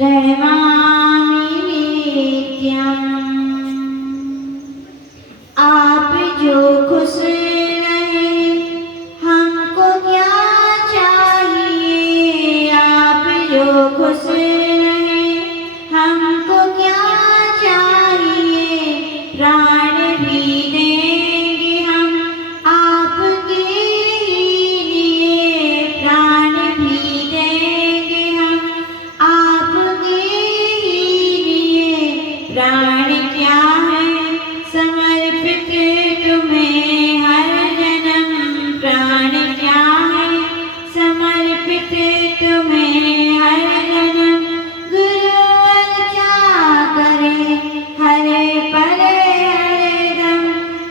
रहमामि नित्यम्। आप जो खुश रहे हमको क्या चाहिए, आप जो खुश रहे हमको क्या चाहिए, प्राण भी देंगे हम आपके लिए, प्राण भी देंगे हम आपके लिए। प्राण क्या है समर्पित तुम्हें हर जन्म, प्राण क्या है समर्पित तुम्हें हर जन्म। गुरुवर क्या करे हरे परे हरदम,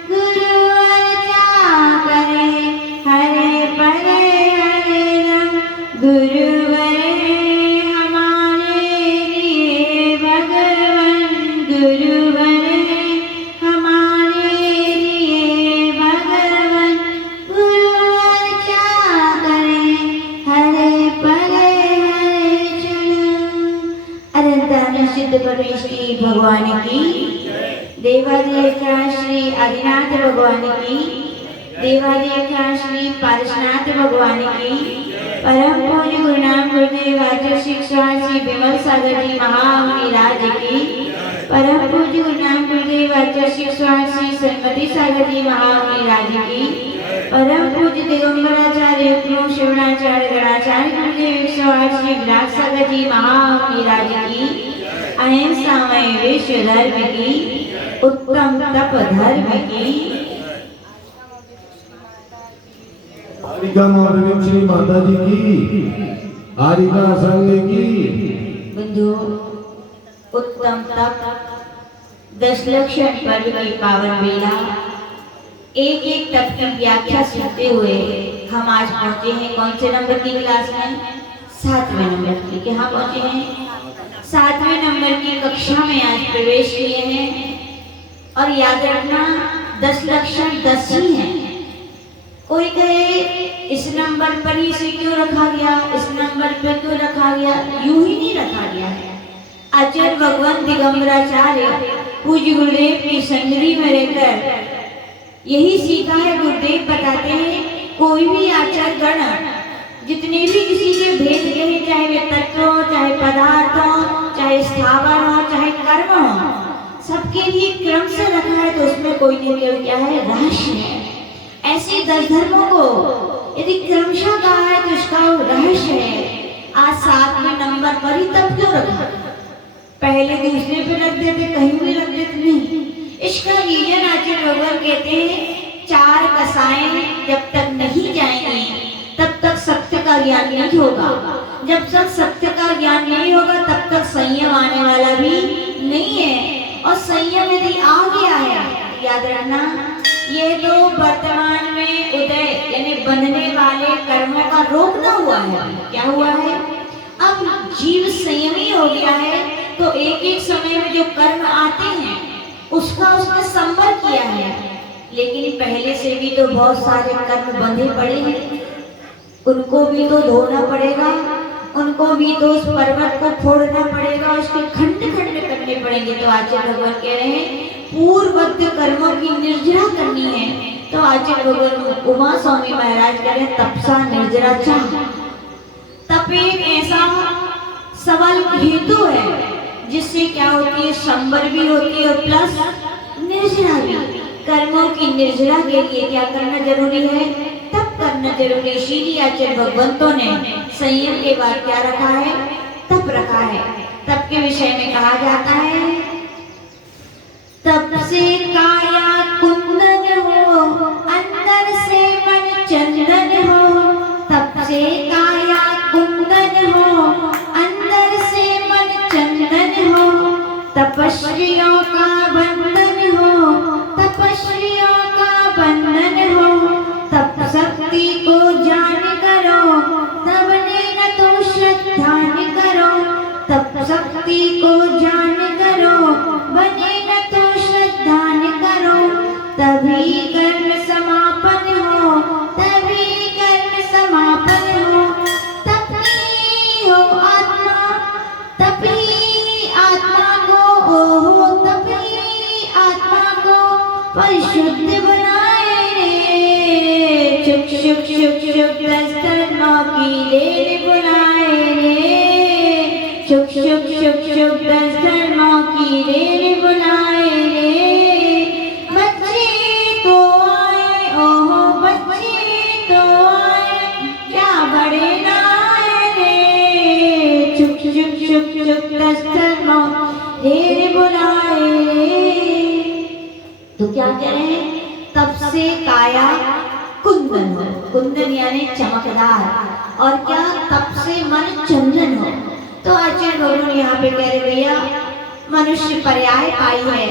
गुरुवर क्या करे हरे परे हरदम। गुरुवर हमारे लिए भगवान, गुरुवर हमारे लिए भगवान। गुरुवर क्या करे हरे परे हरे चरण। अनंत सिद्ध परमेश्वरी भगवान की, देवादिदेव श्री आदिनाथ भगवान की, देवादिदेव श्री पारसनाथ भगवान की, परम पूज्य गुरुनाम गुरुदेव आचार्य शिक्षा श्री विमल सागर जी महाराज की, परम पूज्य गुरुनाम गुरुदेव आचार्य शिक्षा श्री सन्मति सागर जी महाराज की, परम पूज्य दिगंबराचार्य गुरु शिवनाचार्य गणाचार्य गुरुदेव श्री विराट सागर जी महाराज की, अहिंसामय विश्व धर्म की, उत्तम तप धर्म की। आरिका मौर्य श्री माता जी की, आरिका संघ की। बंधु, उत्तम तप 10 लक्षण पर्व की पावन बेला, एक एक तप की व्याख्या सुनते हुए हम आज पहुंचे हैं कौन से नंबर की क्लास में? 7वें नंबर की। कहाँ पहुंचे हैं? 7वें नंबर की कक्षा में आज प्रवेश किए हैं। और याद रखना 10 लक्षण 10 ही हैं। कोई कहे इस नंबर पर ही से क्यों रखा गया, इस नंबर पर क्यों रखा गया? यूं ही नहीं रखा गया है। आचार्य भगवान दिगंबराचार्य पूज्य गुरुदेव की संगति में रहकर यही सीखा है। गुरुदेव बताते हैं कोई भी आचार्य गण जितने भी किसी के भेद कहे, चाहे वे तत्व हो, चाहे पदार्थ हो, चाहे स्थावर हो, चाहे कर्म हो, सबके लिए क्रम से रखा है। तो उसमें कोई नहीं क्या है? रहस्य है। ऐसे 10 धर्मों को यदि क्रमशः कहा है तो इसका रहस्य है। आज 7वें नंबर पर ही तब क्यों रखा? पहले दूसरे पे रख देते, कहीं भी रख देते नहीं। इसका रीजन आचार्य भगवान कहते हैं 4 कसाएं जब तक नहीं जाएंगी तब तक सत्य का ज्ञान नहीं होगा। जब तक सत्य का ज्ञान नहीं होगा तब तक संयम आने वाला भी नहीं है। और संयम यदि आ गया है, याद रखना ये तो वर्तमान में उदय यानी बनने वाले कर्मों का रोकना हुआ है। क्या हुआ है? अब जीव संयमी हो गया है तो एक एक समय में जो कर्म आते हैं उसका उसने संवर किया है। लेकिन पहले से भी तो बहुत सारे कर्म बंधे पड़े हैं, उनको भी तो धोना पड़ेगा, उनको भी तो उस पर्वत को फोड़ना पड़ेगा, उसके खंड खंड करने पड़ेंगे। तो आचार्य भगवान कह रहे हैं पूर्ववत कर्मों की निर्जरा करनी है। तो आचार्य भगवान उमा स्वामी महाराज कह रहे हैं तपसा निर्जरा चाह। तप एक ऐसा सबल हेतु है जिससे क्या होती है? संवर भी होती है और प्लस निर्जरा भी। कर्मों की निर्जरा के लिए क्या करना जरूरी है? तप करना जरूरी। इसीलिए आचार्य भगवंतों ने संयम के बाद क्या रखा है? तप रखा है। तप के विषय में कहा जाता है तप से काया कुंदन हो, अंदर से मन चंदन हो। तप से काया कुंदन हो, अंदर से मन चंदन हो। तपस्वियों का बंधन हो, तपस्वियों का बंधन हो। तप शक्ति को जान करो, तब न तुम श्रद्धान करो। तप शक्ति को जान करो, बने न तो श्रद्धान करो। तभी कर्म समापन हो, तभी कर्म समापन हो। रे बुलाए रे, शुक शुक शुक शुक 10 धर्मों की रे बुलाए रे। बच्चे तो आए ओहो बच्चे तो आए, क्या बड़े लाए रे, शुक शुक शुक शुक 10 धर्मों रे बुलाए रे। तो क्या कह रहे हैं? तब से काया कुंदन हो, कुंदन यानी चमकदार, और क्या तब से मन चंदन हो। तो आचार्य भगवान यहाँ पे कह रहे भैया मनुष्य पर्याय पाई है,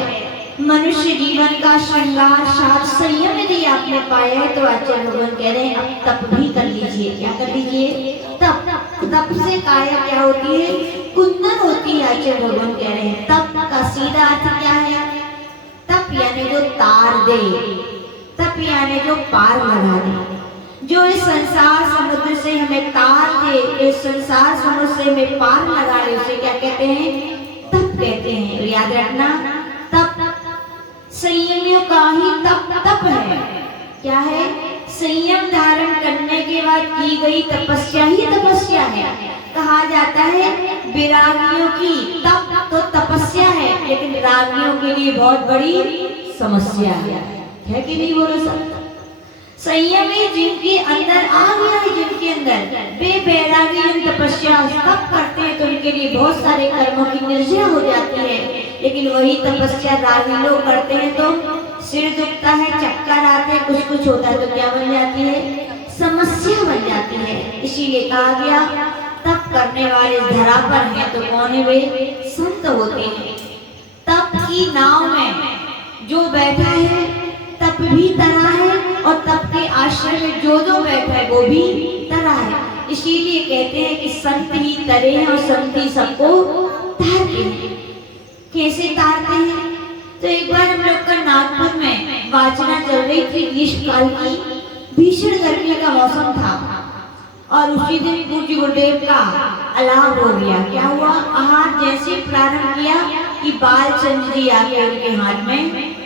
मनुष्य जीवन का श्रृंगार सार संयम यदि आपने पाया है तो आचार्य भगवान कह रहे हैं अब तप भी कर लीजिए। क्या कर लीजिए? तप। तप से काया क्या होती है? कुंदन होती है। आचार्य भगवान कह रहे हैं तप का सीधा अर्थ क्या है? तप यानी जो तार दे, तप यानी जो पार लगा दे, जो इस संसार समुद्र से हमें तार दे, इस संसार समुद्र से हमें पार लगा दे, उसे क्या कहते हैं? तप कहते हैं। और याद रखना तप संयमियों का ही तप है। क्या है? संयम धारण करने के बाद की गई तपस्या ही तपस्या है। कहा जाता है विरागियों की तप तो तपस्या है, लेकिन रागियों के लिए बहुत बड़ी समस्या है कि नहीं? बोलो सब। संयम ही जिनके अंदर आ गया है, जिनके अंदर वे बैरागी जब तपस्या तप करते हैं तो उनके लिए बहुत सारे कर्मों की निर्जरा हो जाती है। लेकिन वही तपस्या रागी लोग करते हैं तो सिर दुखता है, चक्कर आते हैं, कुछ कुछ होता है तो क्या बन जाती है? समस्या बन जाती है। इसीलिए कहा गया तप करने वाले धरा पर हैं तो कौन है? वे संत होते हैं। तप की नाव में जो बैठा है तप भी तरा है, और तप के आश्रय में जो बैठा है वो भी तरा है। इसीलिए कहते हैं कि संत ही तरे हैं और संत ही सबको तारते हैं। कैसे तारते हैं? तो एक बार हम लोग का नागपुर में वाचना चल रही थी, ग्रीष्मकाल की भीषण गर्मी का मौसम था, और उसी दिन पूज्य गुरुदेव का अलाव हो गया। क्या हुआ? आहार जैसे प्रारंभ किया कि बालचंद्र जी आके उनके हाथ में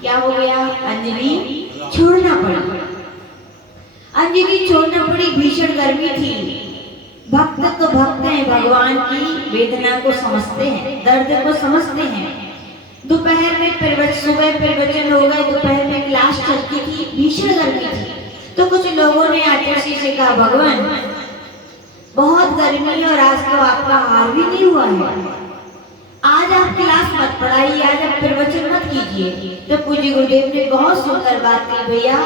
क्या हो गया? अंजलि छोड़ना पड़ा। अंजलि छोड़ना पड़ी, भीषण गर्मी थी। भक्त तो भक्त हैं, भगवान की वेदना को समझते हैं, दर्द को समझते हैं। दोपहर में सुबह प्रवचन हो गए, दोपहर में क्लास चलती थी, भीषण गर्मी थी। तो कुछ लोगों ने आचार्य जी से कहा भगवान बहुत गर्मी है और आज तो आपका आहार भी नहीं हुआ है, आज आप क्लास मत पढ़ाइए, आज आप प्रवचन मत कीजिए। तो पूज्य गुरुदेव ने बहुत सुंदर बात की, भैया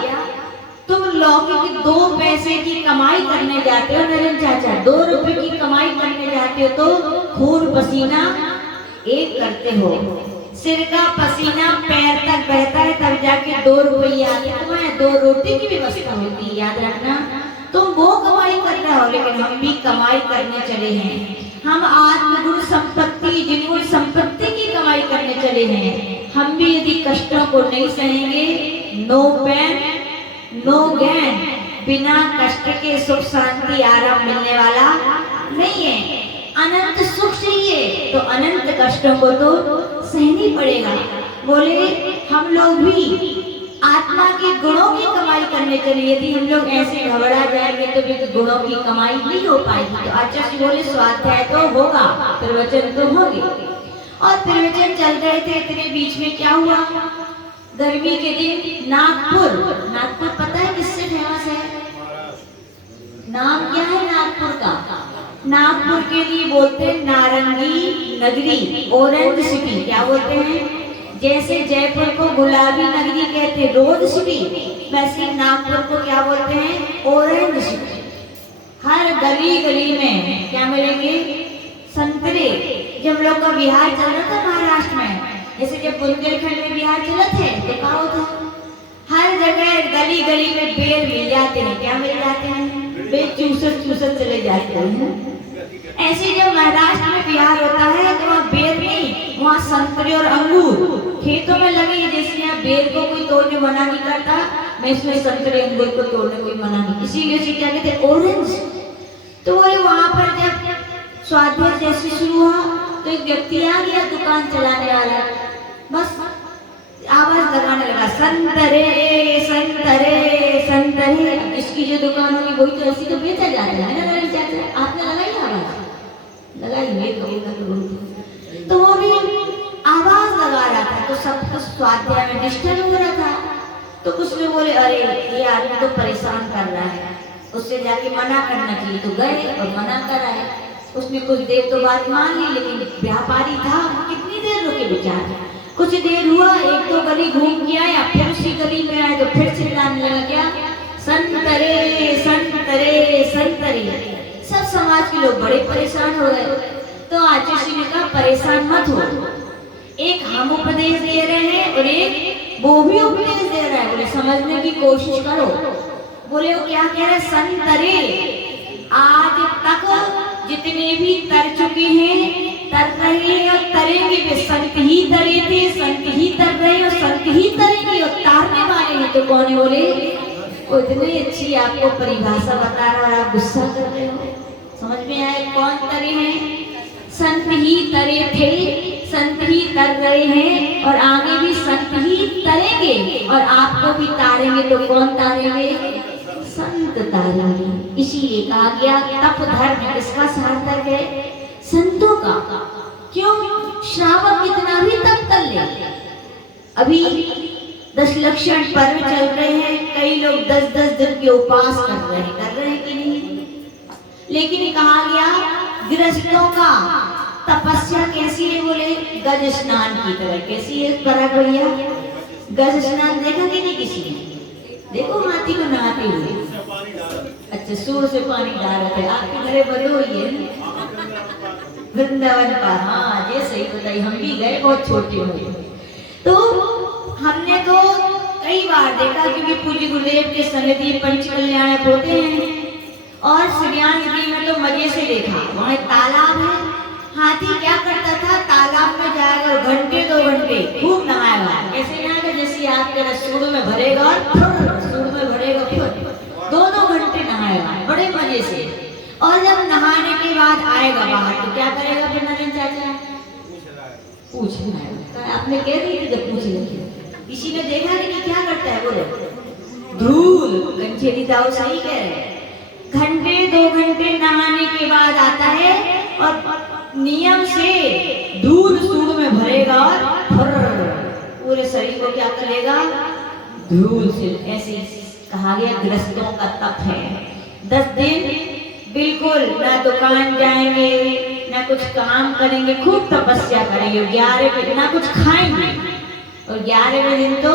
तुम लौकिक 2 पैसे की कमाई करने जाते हो नरेंद्र चाचा, 2 रुपए की कमाई करने जाते हो तो खून पसीना एक करते हो, सिर का पसीना पैर तक बहता है तब जाके 2 रुपये आते हैं, तुम्हारे 2 रोटी की व्यवस्था होती है। याद रखना तुम वो कमाई कर रहे हो, लेकिन हम भी कमाई करने चले हैं। हम आत्मगुण संपत्ति जिनगुण संपत्ति की कमाई करने चले हैं। हम भी यदि कष्टों को नहीं सहेंगे, नो पेन नो गेन, बिना कष्ट के सुख शांति आराम मिलने वाला नहीं है। अनंत सुख चाहिए तो अनंत कष्टों को तो सहनी पड़ेगा। बोले हम लोग भी आत्मा के गुणों की कमाई करने चले, यदि हम लोग ऐसे घबरा जाएंगे तो भी गुणों की कमाई नहीं हो पाएगी। तो आचार्य बोले स्वाध्याय तो होगा, प्रवचन तो होंगे, और प्रवचन चल रहे थे। इतने बीच में क्या हुआ? गर्मी के दिन नागपुर पता है किससे फेमस है? नाम क्या है नागपुर का? नागपुर के लिए बोलते हैं नारंगी नगरी, ऑरेंज सिटी। क्या बोलते हैं? जैसे जयपुर को गुलाबी नगरी कहते हैं, रोज सिटी, वैसे नागपुर को क्या बोलते हैं? Orange city. हर गली गली में क्या मिलेंगे? संतरे। जब लोग का बिहार चल रहा था महाराष्ट्र में, जैसे जब बुंदेलखंड में बिहार चला थे तो क्या होता? हर जगह गली गली में बेर मिल जाते हैं। क्या मिल जाते हैं? बेर चूसत चले जाते हैं। ऐसे जब महाराष्ट्र में बिहार होता है तो वहाँ बेर नहीं, वहाँ संतरे और अंगूर खेतों में लगे। जैसे यहाँ बेर को कोई तोड़ने मना नहीं करता, मैं इसमें संतरे अंगूर को तोड़ने कोई मना नहीं, इसीलिए उसे क्या कहते हैं? ऑरेंज। तो बोले वहाँ पर जब स्वाध्याय जैसे शुरू हुआ तो एक व्यक्ति आ गया दुकान चलाने वाला, बस आवाज लगाने लगा, संतरे संतरे संतरे। इसकी जो दुकान होगी वही तो ऐसी तो बेचा जाता है ना नरेश चाचा। आपने लगाई आवाज? लगाई है तो वो भी आवाज लगा रहा था तो सब कुछ स्वाध्याय में डिस्टर्ब हो रहा था। तो कुछ लोग बोले अरे ये आदमी तो परेशान कर रहा है, उससे जाके मना करना चाहिए। तो गए और मना कराए। उसने कुछ देर तो बात मान ली, लेकिन व्यापारी था, कितनी देर रुके बेचारा। कुछ देर हुआ, एक दो गली घूम के आया, फिर उसी गली में आए तो फिर चिल्लाने लगा, क्या संतरे संतरे संतरे। सब समाज के लोग बड़े परेशान हो गए। तो आचार्य जी ने कहा परेशान मत हो, एक हम उपदेश दे रहे हैं और एक वो भी उपदेश दे रहा है, बोले समझने की कोशिश करो। बोले वो क्या कह रहे, संतरे आज तक जितने भी तर चुके हैं, तर रहे और तरेंगे, वे संत ही तरे थे, संत ही तर रहे और संत ही तरेंगे, और तारने वाले हैं तो कौन है? बोले वो इतनी अच्छी आपको परिभाषा बता रहा है, आप गुस्सा कर रहे हो। समझ में आए कौन तरे हैं? संत ही तरे थे, संत ही तर रहे हैं और आगे भी संत ही तरेंगे और आपको भी तारेंगे। तो कौन तारेंगे? संत तारेंगे। इसीलिए कहा गया तप धर्म किसका सार्थक है? संतों का। क्यों? श्रावक कितना भी तप कर ले। अभी 10 लक्षण पर्व चल रहे हैं, कई लोग 10-10 दिन के उपवास कर रहे हैं कि नहीं? लेकिन कहा गया गृहस्थों का तपस्या कैसी है? बोले गज स्नान की तरह। कैसी है पराग भैया? गज स्नान देखा कि नहीं किसी ने? देखो हाथी को नहाते हुए। अच्छा, सूर से पानी डाल रहे। आपके घरे बड़े हुई है वृंदावन पर। हाँ ये सही बताई, हम भी गए, बहुत छोटे हुए। तो हमने तो कई बार देखा, क्योंकि पूज्य गुरुदेव के सन्निधि पंच कल्याणक होते हैं और श्रीयांशगिरी में तो मजे से देखा। वहाँ तालाब है, हाथी क्या करता था, तालाब में जाएगा और घंटे 2 घंटे खूब नहाएगा। कैसे नहाएगा? जैसे आपके सूर में भरेगा और सूर में भरेगा, फिर 2-2 घंटे नहाएगा बड़े मजे से। और जब नहाने के बाद आएगा बाहर तो क्या करेगा फिर नरेंद्र चाचा? पूछना। आपने कह दी थी पूछ लेंगे। किसी ने देखा कि नहीं क्या करता है? बोले धूल। कंचेरी दाऊ सही कह रहे हैं। घंटे 2 घंटे नहाने के बाद आता है और नियम से दूध सूर में भरेगा और पूरे शरीर को क्या करेगा? धूल से। ऐसे कहा गया गृहस्थों का तप है। 10 दिन बिल्कुल ना दुकान जाएंगे, ना कुछ काम करेंगे, खूब तपस्या करेंगे। 11वें ना कुछ खाएंगे और 11वें दिन तो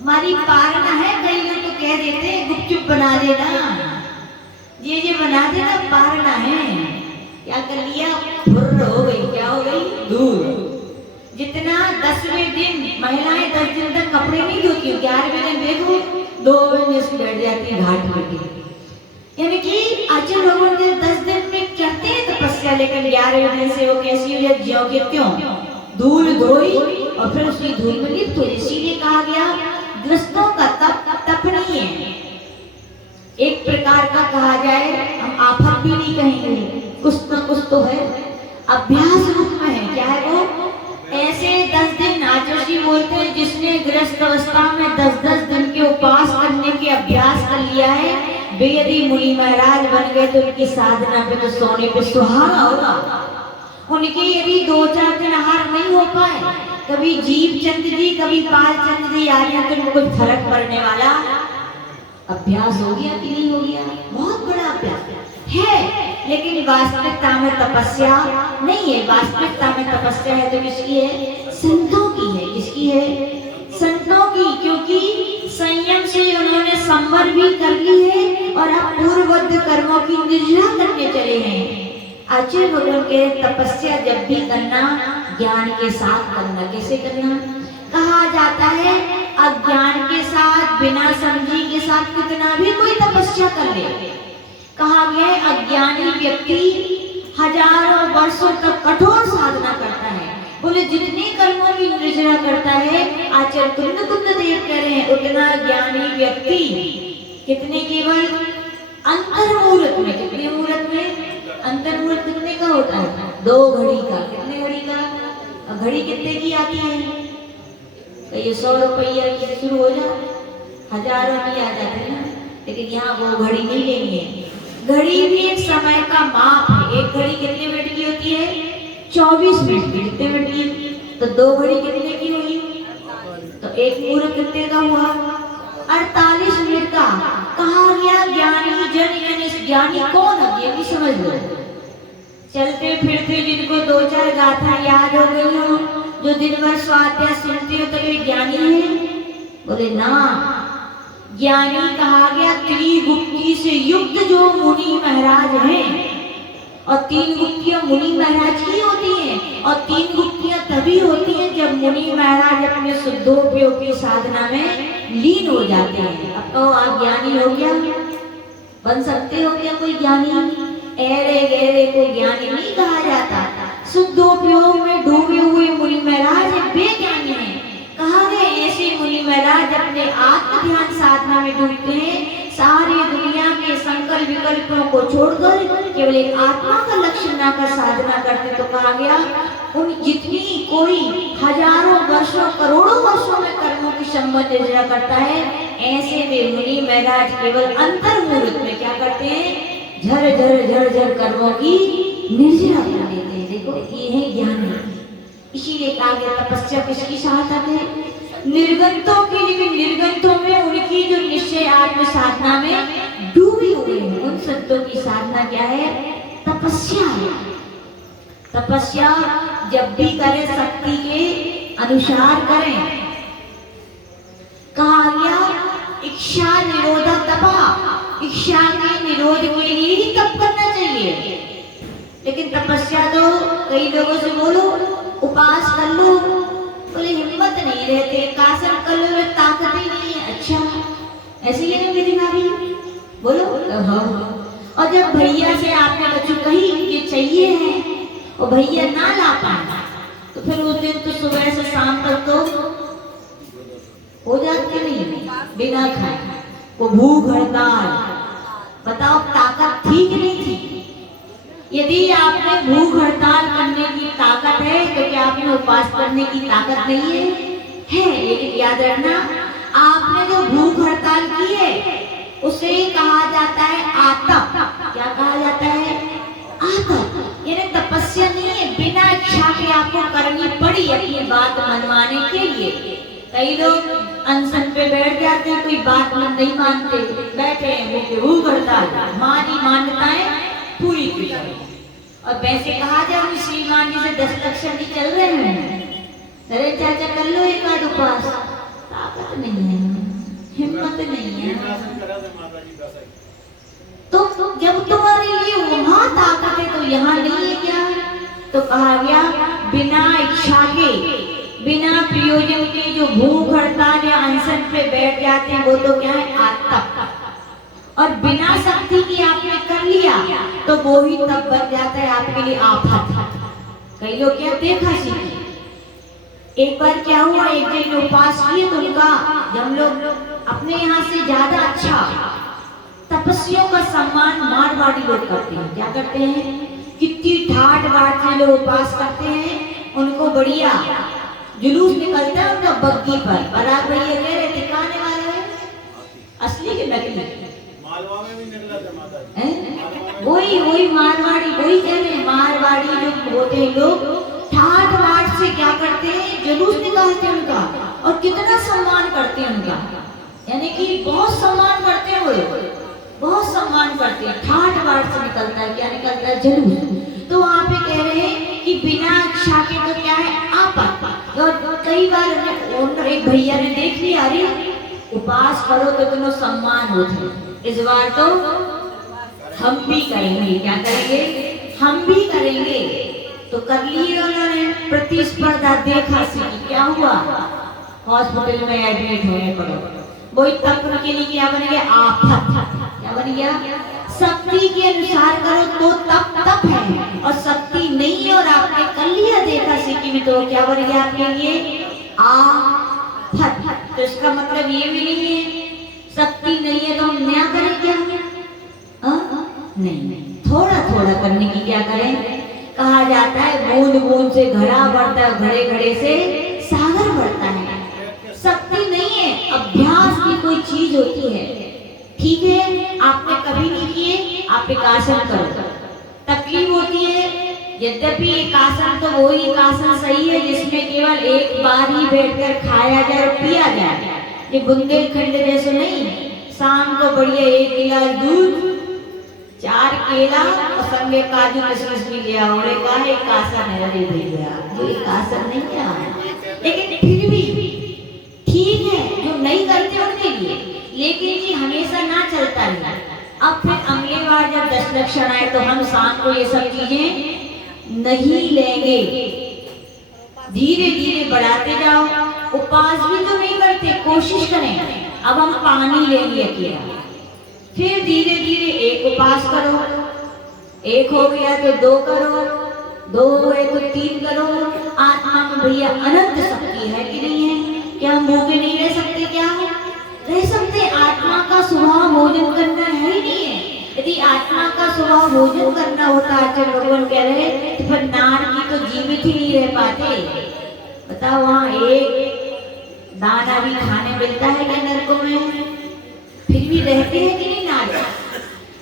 हमारी पारना है। कई लोग तो कह देते हैं गुपचुप बना देना, ये बना देना, पारना है। क्या कर लिया? फुर्र हो गई। क्या हो गई? दूध। जितना 10वें दिन महिलाएं 10 दिन तक कपड़े नहीं धोती, 11वें दिन देखो 2 बजे बैठ जाती है घाट में। यानी कि आचार्य भगवान के 10 दिन में करते हैं तपस्या, लेकिन 11वें दिन से वो कैसी हो जाती? ज्यों के त्यों धूल धोई और फिर उसकी धूल में लिप्त हो। इसीलिए कहा गया गृहस्थों का तप नहीं है। एक प्रकार का कहा जाए, हम आफत भी नहीं कहेंगे, कुछ ना कुछ तो है, अभ्यास रूप में है। क्या है वो? ऐसे 10 दिन आचार्य जी बोलते हैं जिसने गृहस्थ अवस्था में 10-10 दिन के उपवास करने के अभ्यास कर लिया है, वे यदि मुनि महाराज बन गए तो उनकी साधना पे तो सोने पे सुहागा होगा। उनके यदि 2-4 दिन आहार नहीं हो पाए, कभी जीव चंद जी कभी पाल चंद जी आ जाए तो उनको फर्क पड़ने वाला अभ्यास हो गया कि नहीं हो गया? बहुत बड़ा अभ्यास है, लेकिन वास्तविकता में तपस्या नहीं है। वास्तविकता में तपस्या है तो किसकी है? संतों की है। किसकी है? संतों की। क्योंकि संयम से उन्होंने संवर भी कर ली है और अब पूर्वबद्ध कर्मों की निर्जरा करने चले हैं। आचार्य भगवान के तपस्या जब भी करना, ज्ञान के साथ करना। कैसे करना? कहा जाता है अज्ञान के साथ, बिना समझी के साथ कितना भी कोई तपस्या कर ले। कहा गया है अज्ञानी व्यक्ति हजारों वर्षों तक कठोर साधना करता है। बोले जितने कर्मों की निर्जरा करता है, आचार्य कुंद देव कह रहे हैं, उतना ज्ञानी व्यक्ति कितने केवल अंतर मुहूर्त में। कितने मुहूर्त में? अंतर मुहूर्त कितने का होता है? 2 घड़ी का। कितने घड़ी का? घड़ी कितने की आती है? तो ये 100 रुपया से शुरू हो जाए, हजारों नहीं आ जाते ना। लेकिन यहाँ वो घड़ी नहीं लेनी है। घड़ी भी एक समय का माप है। एक घड़ी कितने मिनट की होती है? 24 मिनट की। कितने मिनट की? तो 2 घड़ी कितने की हुई? तो एक मुहूर्त कितने का हुआ? 48 मिनट का। कहा गया ज्ञानी जन, यानी ज्ञानी कौन है ये भी समझ लो। चलते फिरते जिनको 2-4 गाथा याद हो गई हो, जो दिन भर स्वाध्याय सुनते हो, तो वे ज्ञानी है? बोले ना, ज्ञानी कहा गया त्रिगुप्ती से युक्त जो मुनि महाराज हैं। और 3 गुप्तियां मुनि महाराज की होती हैं। और 3 गुप्तियां तभी होती हैं जब मुनि महाराज अपने शुद्धोपयोग की साधना में लीन हो जाते हैं। अब तो आप ज्ञानी हो गया, बन सकते हो क्या कोई ज्ञानी? ऐरे गहरे को ज्ञानी नहीं कहा जाता। शुद्धोपयोग में डूबे हुए मुनि महाराज बेज्ञानी हैं। कहा गया ऐसे मुनि महाराज अपने आत्म ध्यान साधना में डूबते हैं। सारी दुनिया के संकल्प विकल्पों को छोड़कर केवल एक आत्मा का लक्ष्य बनाकर साधना करते। तो कहा गया उन जितनी कोई हजारों वर्षों करोड़ों वर्षों में कर्मों की संबंध निर्जरा करता है, ऐसे वे मुनि महाराज केवल अंतर मुहूर्त में क्या करते हैं? झर झर झर झर कर्मों की निर्जरा कर देते हैं। देखो ये है ज्ञान। इसीलिए कहा गया तपस्या किसकी सहायता है? निर्गंतों की। लेकिन निर्गंतों में उनकी जो निश्चय आत्म साधना में डूबी हुई है, उन संतों की साधना क्या है? तपस्या है। तपस्या जब भी करें शक्ति के अनुसार करें। कहा गया इच्छा निरोधा तपा। इच्छा के निरोध के लिए ही तप करना चाहिए। लेकिन तपस्या तो कई लोगों से बोलो उपास कर लो, बोले हिम्मत नहीं रहते, कासन कर लो, ताकत ही नहीं है। अच्छा ऐसे ही नहीं मेरी भाभी बोलो। और जब भैया से आपने बच्चों कही ये चाहिए है और भैया ना ला पाए, तो फिर उस दिन तो सुबह से शाम तक तो हो जाते नहीं बिना खाए। वो भूख हड़ताल, बताओ ताकत थी कि नहीं थी? यदि आपने भूख हड़ताल करने की ताकत है तो क्या आपने उपवास करने की ताकत नहीं है? है। लेकिन याद रखना, आपने जो भूख हड़ताल की है उसे कहा जाता है आतप। क्या कहा जाता है? आतप। यानी तपस्या नहीं है, बिना इच्छा के आपको करनी पड़ी अपनी बात मनवाने के लिए। कई लोग अनशन पे बैठ जाते हैं, कोई बात नहीं मानते, बैठे हैं भूख हड़ताल, मानी मान्यताएं पूरी की। और वैसे कहा जाए श्रीमान जी से 10 लक्षण नहीं चल रहे हैं, अरे चाचा कर लो एक आध उपवास, ताकत नहीं है, हिम्मत नहीं है। तो जब तुम्हारे लिए वहां ताकत है तो यहाँ नहीं है क्या? तो कहा गया बिना इच्छा के, बिना प्रयोजन के जो भूख हड़ताल या अनशन पे बैठ जाते हैं वो तो क्या है? आतप। और बिना शक्ति की आपने कर लिया तो वो ही तब बन जाता है आपके लिए आफत। कई लोग क्या देखा सीखे। एक बार क्या हुआ, एक दिन उपवास किए तो उनका, जब हम लोग अपने यहाँ से ज्यादा अच्छा तपस्वियों का सम्मान मारवाड़ी लोग करते हैं। क्या करते हैं? कितनी ठाट बाट से लोग उपवास करते हैं, उनको बढ़िया जुलूस निकलता है उनका बग्गी पर। बराबर ये कह रहे दिखाने वाले हैं असली के नकली। मालवा में भी निकला था माता जी। वही मारवाड़ी, वही कह रहे मारवाड़ी जो होते हैं लोग ठाट बाट से क्या करते हैं? जुलूस निकालते हैं उनका और कितना सम्मान करते हैं उनका। यानी कि बहुत सम्मान करते हैं वो लोग, बहुत सम्मान करते हैं। ठाट बाट से निकलता है, क्या निकलता है? जुलूस। तो वहाँ पे कह रहे हैं कि बिना इच्छा के तो क्या है? आपत। और कई बार एक भैया ने देख लिया, अरे उपास करो तो तुम्हें सम्मान होते, इस बार तो हम भी करेंगे। क्या करेंगे? हम भी करेंगे। तो कर लिए उन्होंने प्रतिस्पर्धा, देखा सीखी। क्या हुआ? हॉस्पिटल में एडमिट होने पड़े। वही तप के लिए क्या बन गया? आफत। क्या बन गया? शक्ति के अनुसार करो तो तप है, और शक्ति नहीं है और आपने कर लिया देखा सीखी में तो क्या बन गया आपके लिए? आफत। तो इसका मतलब ये भी नहीं है शक्ति नहीं है तो हम नया करें क्या? नहीं, थोड़ा थोड़ा करने की क्या करें? कहा जाता है बूंद बूंद से घड़ा बढ़ता है, घड़े घड़े से सागर बढ़ता है। अभ्यास की कोई चीज होती है। ठीक है, आपने कभी नहीं किए, आप एक आसन करो, तकलीफ होती है। यद्यपि एक आसन तो वो ही एक आसन सही है जिसमें केवल एक बार ही बैठकर खाया जाए और पिया जाए, ये बुंदेलखंड जैसे नहीं। शाम को बढ़िया 1 गिलास दूध, 4 केला और संगे काजू किशमिश भी लिया, और एक आसन है। अरे भैया, जो एक आसन नहीं है, लेकिन फिर भी ठीक है, जो नहीं करते उनके लिए, लेकिन जी हमेशा ना चलता है। अब फिर अगली बार जब 10 लक्षण आए तो हम शाम को ये सब चीजें नहीं लेंगे, धीरे धीरे बढ़ाते जाओ। उपवास भी तो नहीं करते, कोशिश करें। अब हम पानी लेंगे अकेला, फिर धीरे धीरे एक उपवास करो, 1 हो गया तो 2 करो, 2 हो गए तो 3 करो। आत्मा में भैया अनंत शक्ति है कि नहीं है? क्या हम भूखे नहीं रह सकते? क्या रह सकते? आत्मा का स्वभाव भोजन करना है ही नहीं है। यदि आत्मा का स्वभाव भोजन करना होता, आचार्य भगवान कह रहे, तो फिर नार की तो जीवित ही नहीं रह पाते। बताओ, वहाँ एक दाना भी खाने मिलता है क्या नरकों में? फिर भी रहते हैं कि नहीं नार?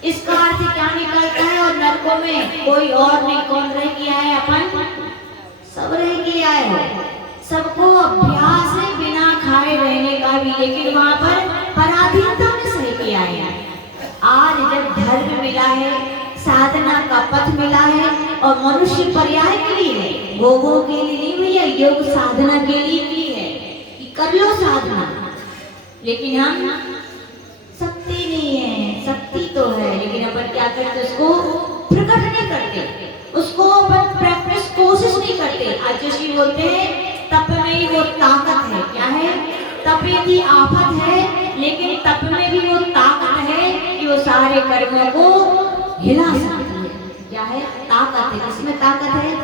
इसका अर्थ क्या निकलता है? और नरकों में कोई और नहीं, कौन रह के आए? अपन सब रह के आए हो। सबको अभ्यास है बिना खाए रहने का भी, लेकिन वहां पर पराधीनता में सह के आए हैं। आज जब धर्म मिला है, साधना का पथ मिला है, और मनुष्य पर्याय के लिए है, भोगों के लिए नहीं भैया, योग साधना के लिए भी है कि कर लो साधना। लेकिन हम शक्ति नहीं है, शक्ति तो है, लेकिन अपन क्या करते? उसको प्रकट नहीं करते, उसको अपन प्रैक्टिस कोशिश नहीं करते। आज ऋषि बोलते हैं तप में ही वो ताकत है। क्या है? तप भी आफत है, लेकिन तप में भी वो ताकत है कि वो सारे कर्मों को हिला सकती है। क्या है? ताकत है। किसमें ताकत है?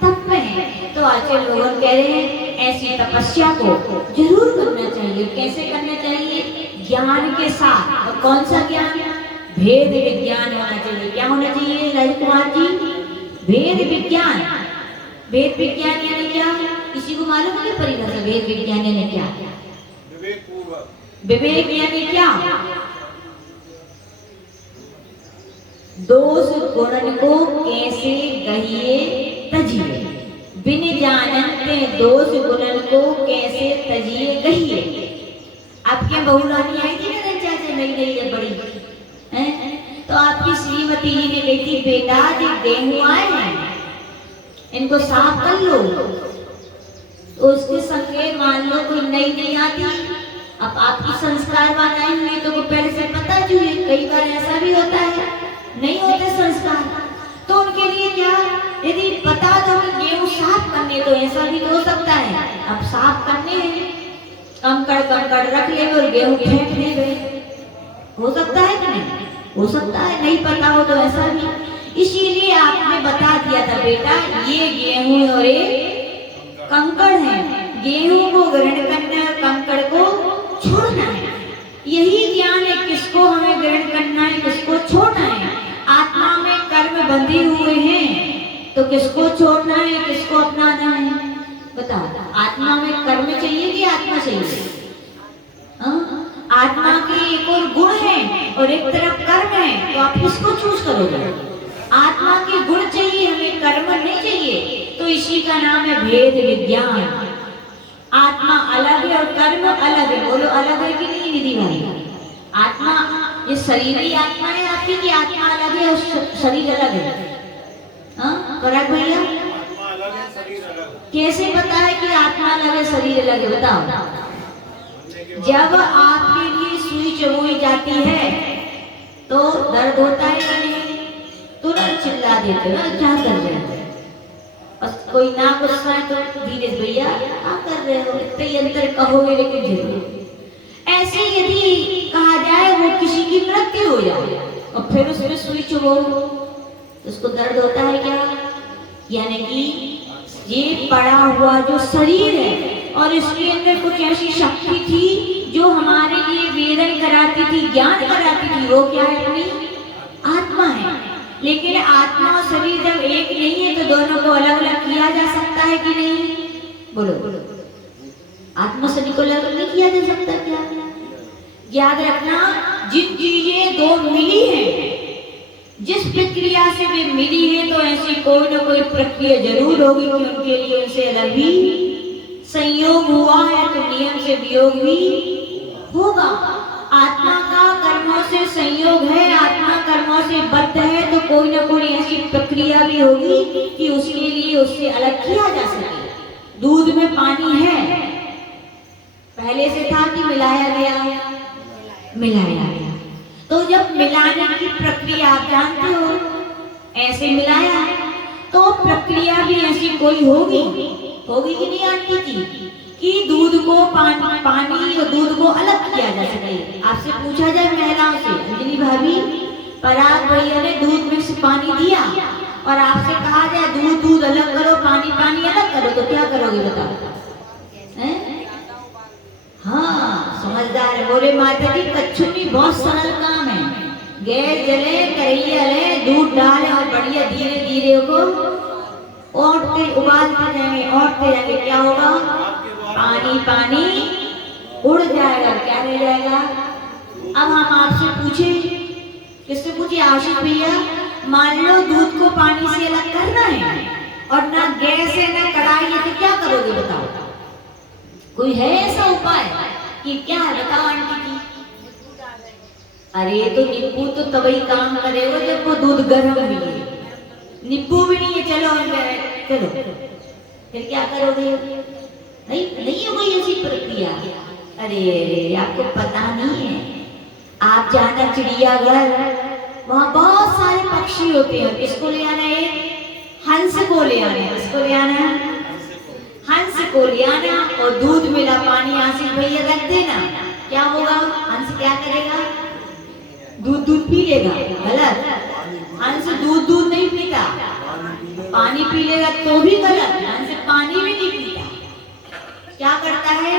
तप में है। तो आचार्य लोग कह रहे हैं ऐसी तपस्या को जरूर करना चाहिए। कैसे करना चाहिए? ज्ञान के साथ। और कौन सा ज्ञान? भेद विज्ञान होना चाहिए। क्या होना चाहिए राजकुमार जी? भेद विज्ञान। भेद विज्ञान यानी क्या? किसी को मालूम है परिभाषा? भेद विज्ञान यानी क्या? विवेक यानी क्या? दोष गुणन को कैसे गहिए तजिए, बिन जानते दोष गुणन को कैसे तजिए गहिए। आपके बहू रानी आई थी ना चाचा, नई नई जब बड़ी हैं, तो आपकी श्रीमती जी ने कही थी बेटा जी गेहूं आए हैं, इनको साफ कर लो। तो उसके संगे मान लो कोई नई नहीं आती, अब आपकी संस्कारवान आई हुई तो वो पहले से पता चाहिए। कई बार ऐसा भी होता है, नहीं होते संस्कार, तो उनके लिए क्या, यदि पता तो कि गेहूं साफ करने, तो ऐसा भी तो हो सकता है अब साफ करने हैं, कंकड़ कंकड़ रख ले और गेहूं फेंक दे गए। हो सकता है कि नहीं? हो सकता है, नहीं पता हो तो ऐसा भी। इसीलिए आपने बता दिया था बेटा ये गेहूं और ये कंकड़ है, गेहूं को ग्रहण करना है, कंकड़ को छोड़ना है। यही ज्ञान है किसको हमें ग्रहण करना है, किसको छोड़ना है। आत्मा में कर्म बंधे हुए हैं तो किसको छोड़ना है, किसको अपनाना है? बताओ, आत्मा में कर्म चाहिए कि आत्मा चाहिए? आत्मा के एक और गुण है और एक तरफ कर्म है, तो आप किसको चूज करोगे? आत्मा के गुण चाहिए, हमें कर्म नहीं चाहिए। तो इसी का नाम है भेद विज्ञान। आत्मा अलग है और कर्म अलग है। बोलो अलग है कि नहीं निधि भाई? आत्मा, ये शरीर ही आत्मा है आपकी, कि आत्मा अलग है और शरीर अलग है? पराग भैया आत्मा अलग है, शरीर अलग है। कैसे पता है कि आत्मा अलग है शरीर अलग है? बताओ। जब आपके लिए सुई चबोई जाती है तो दर्द होता है कि नहीं? तुरंत चिल्ला देते हो क्या कर रहे हो? और कोई ना गुस्सा है तो धीरे भैया क्या कर रहे हो, इतने अंतर कहोगे लेकिन जरूर। ऐसे यदि कहा जाए वो किसी की मृत्यु हो जाए और फिर उसमें सुई चुभो तो उसको दर्द होता है क्या? यानी कि ये पड़ा हुआ जो शरीर है और इसके अंदर कुछ ऐसी शक्ति थी जो हमारे लिए वेदन कराती थी, ज्ञान कराती थी, वो क्या है? अपनी आत्मा है। लेकिन आत्मा और शरीर जब एक नहीं है तो दोनों को अलग अलग किया जा सकता है कि नहीं? बोलो, आत्मा शरीर को अलग नहीं किया जा सकता क्या? याद रखना, जिन चीजें दो मिली हैं, जिस प्रक्रिया से वे मिली है, तो ऐसी कोई ना कोई प्रक्रिया जरूर होगी कि उनके लिए उनसे अलग भी संयोग हुआ है, तो नियम से वियोग भी होगा। आत्मा का कर्मों से संयोग है, आत्मा कर्मों से बद्ध है, तो कोई ना कोई ऐसी प्रक्रिया भी होगी कि उसके लिए उससे अलग किया जा सके। दूध में पानी है, पहले से था कि मिलाया गया? मिलाया गया। तो जब मिलाने की प्रक्रिया आप जानते हो, ऐसे मिलाया, तो प्रक्रिया भी ऐसी कोई होगी कि नहीं आंटी जी, कि दूध को पानी और दूध को अलग किया जा सके। आपसे पूछा जाए महिलाओं से, अंजलि भाभी, पराग भैया ने दूध में से पानी दिया और आपसे कहा जाए दूध अलग करो, पानी अलग करो, तो क्या करोगे बताओ? हाँ, समझदार है। बोले माता जी कच्छुनी बहुत सरल काम है, गैस जले, कढ़ैया ले, दूध डाले और बढ़िया धीरे धीरे को औटते उबालते जाएंगे, क्या होगा? पानी उड़ जाएगा, क्या रह जाएगा? अब हम आपसे पूछे, किससे पूछे? आशीष भैया, मान लो दूध को पानी से अलग करना है और ना गैस है ना कढ़ाई है, तो क्या करोगे बताओ? कोई है ऐसा उपाय कि क्या है? बताओ आंटी जी। अरे तो नींबू तो तभी काम करेगा जब वो दूध गर्म मिले। नींबू भी नहीं है, चलो फिर क्या करोगे? नहीं है कोई ऐसी प्रक्रिया। अरे आपको पता नहीं है, आप जाना चिड़ियाघर, वहाँ बहुत सारे पक्षी होते हैं। किसको ले आना है? हंस को ले आना है। किसको ले आना है? हंस को ले आना और दूध मिला पानी आशीष भैया रख देना, क्या होगा? हंस क्या करेगा? दूध पी लेगा। गलत, हंस दूध नहीं पीता, पानी पी लेगा तो भी गलत, हंस पानी भी नहीं पीता। क्या करता है?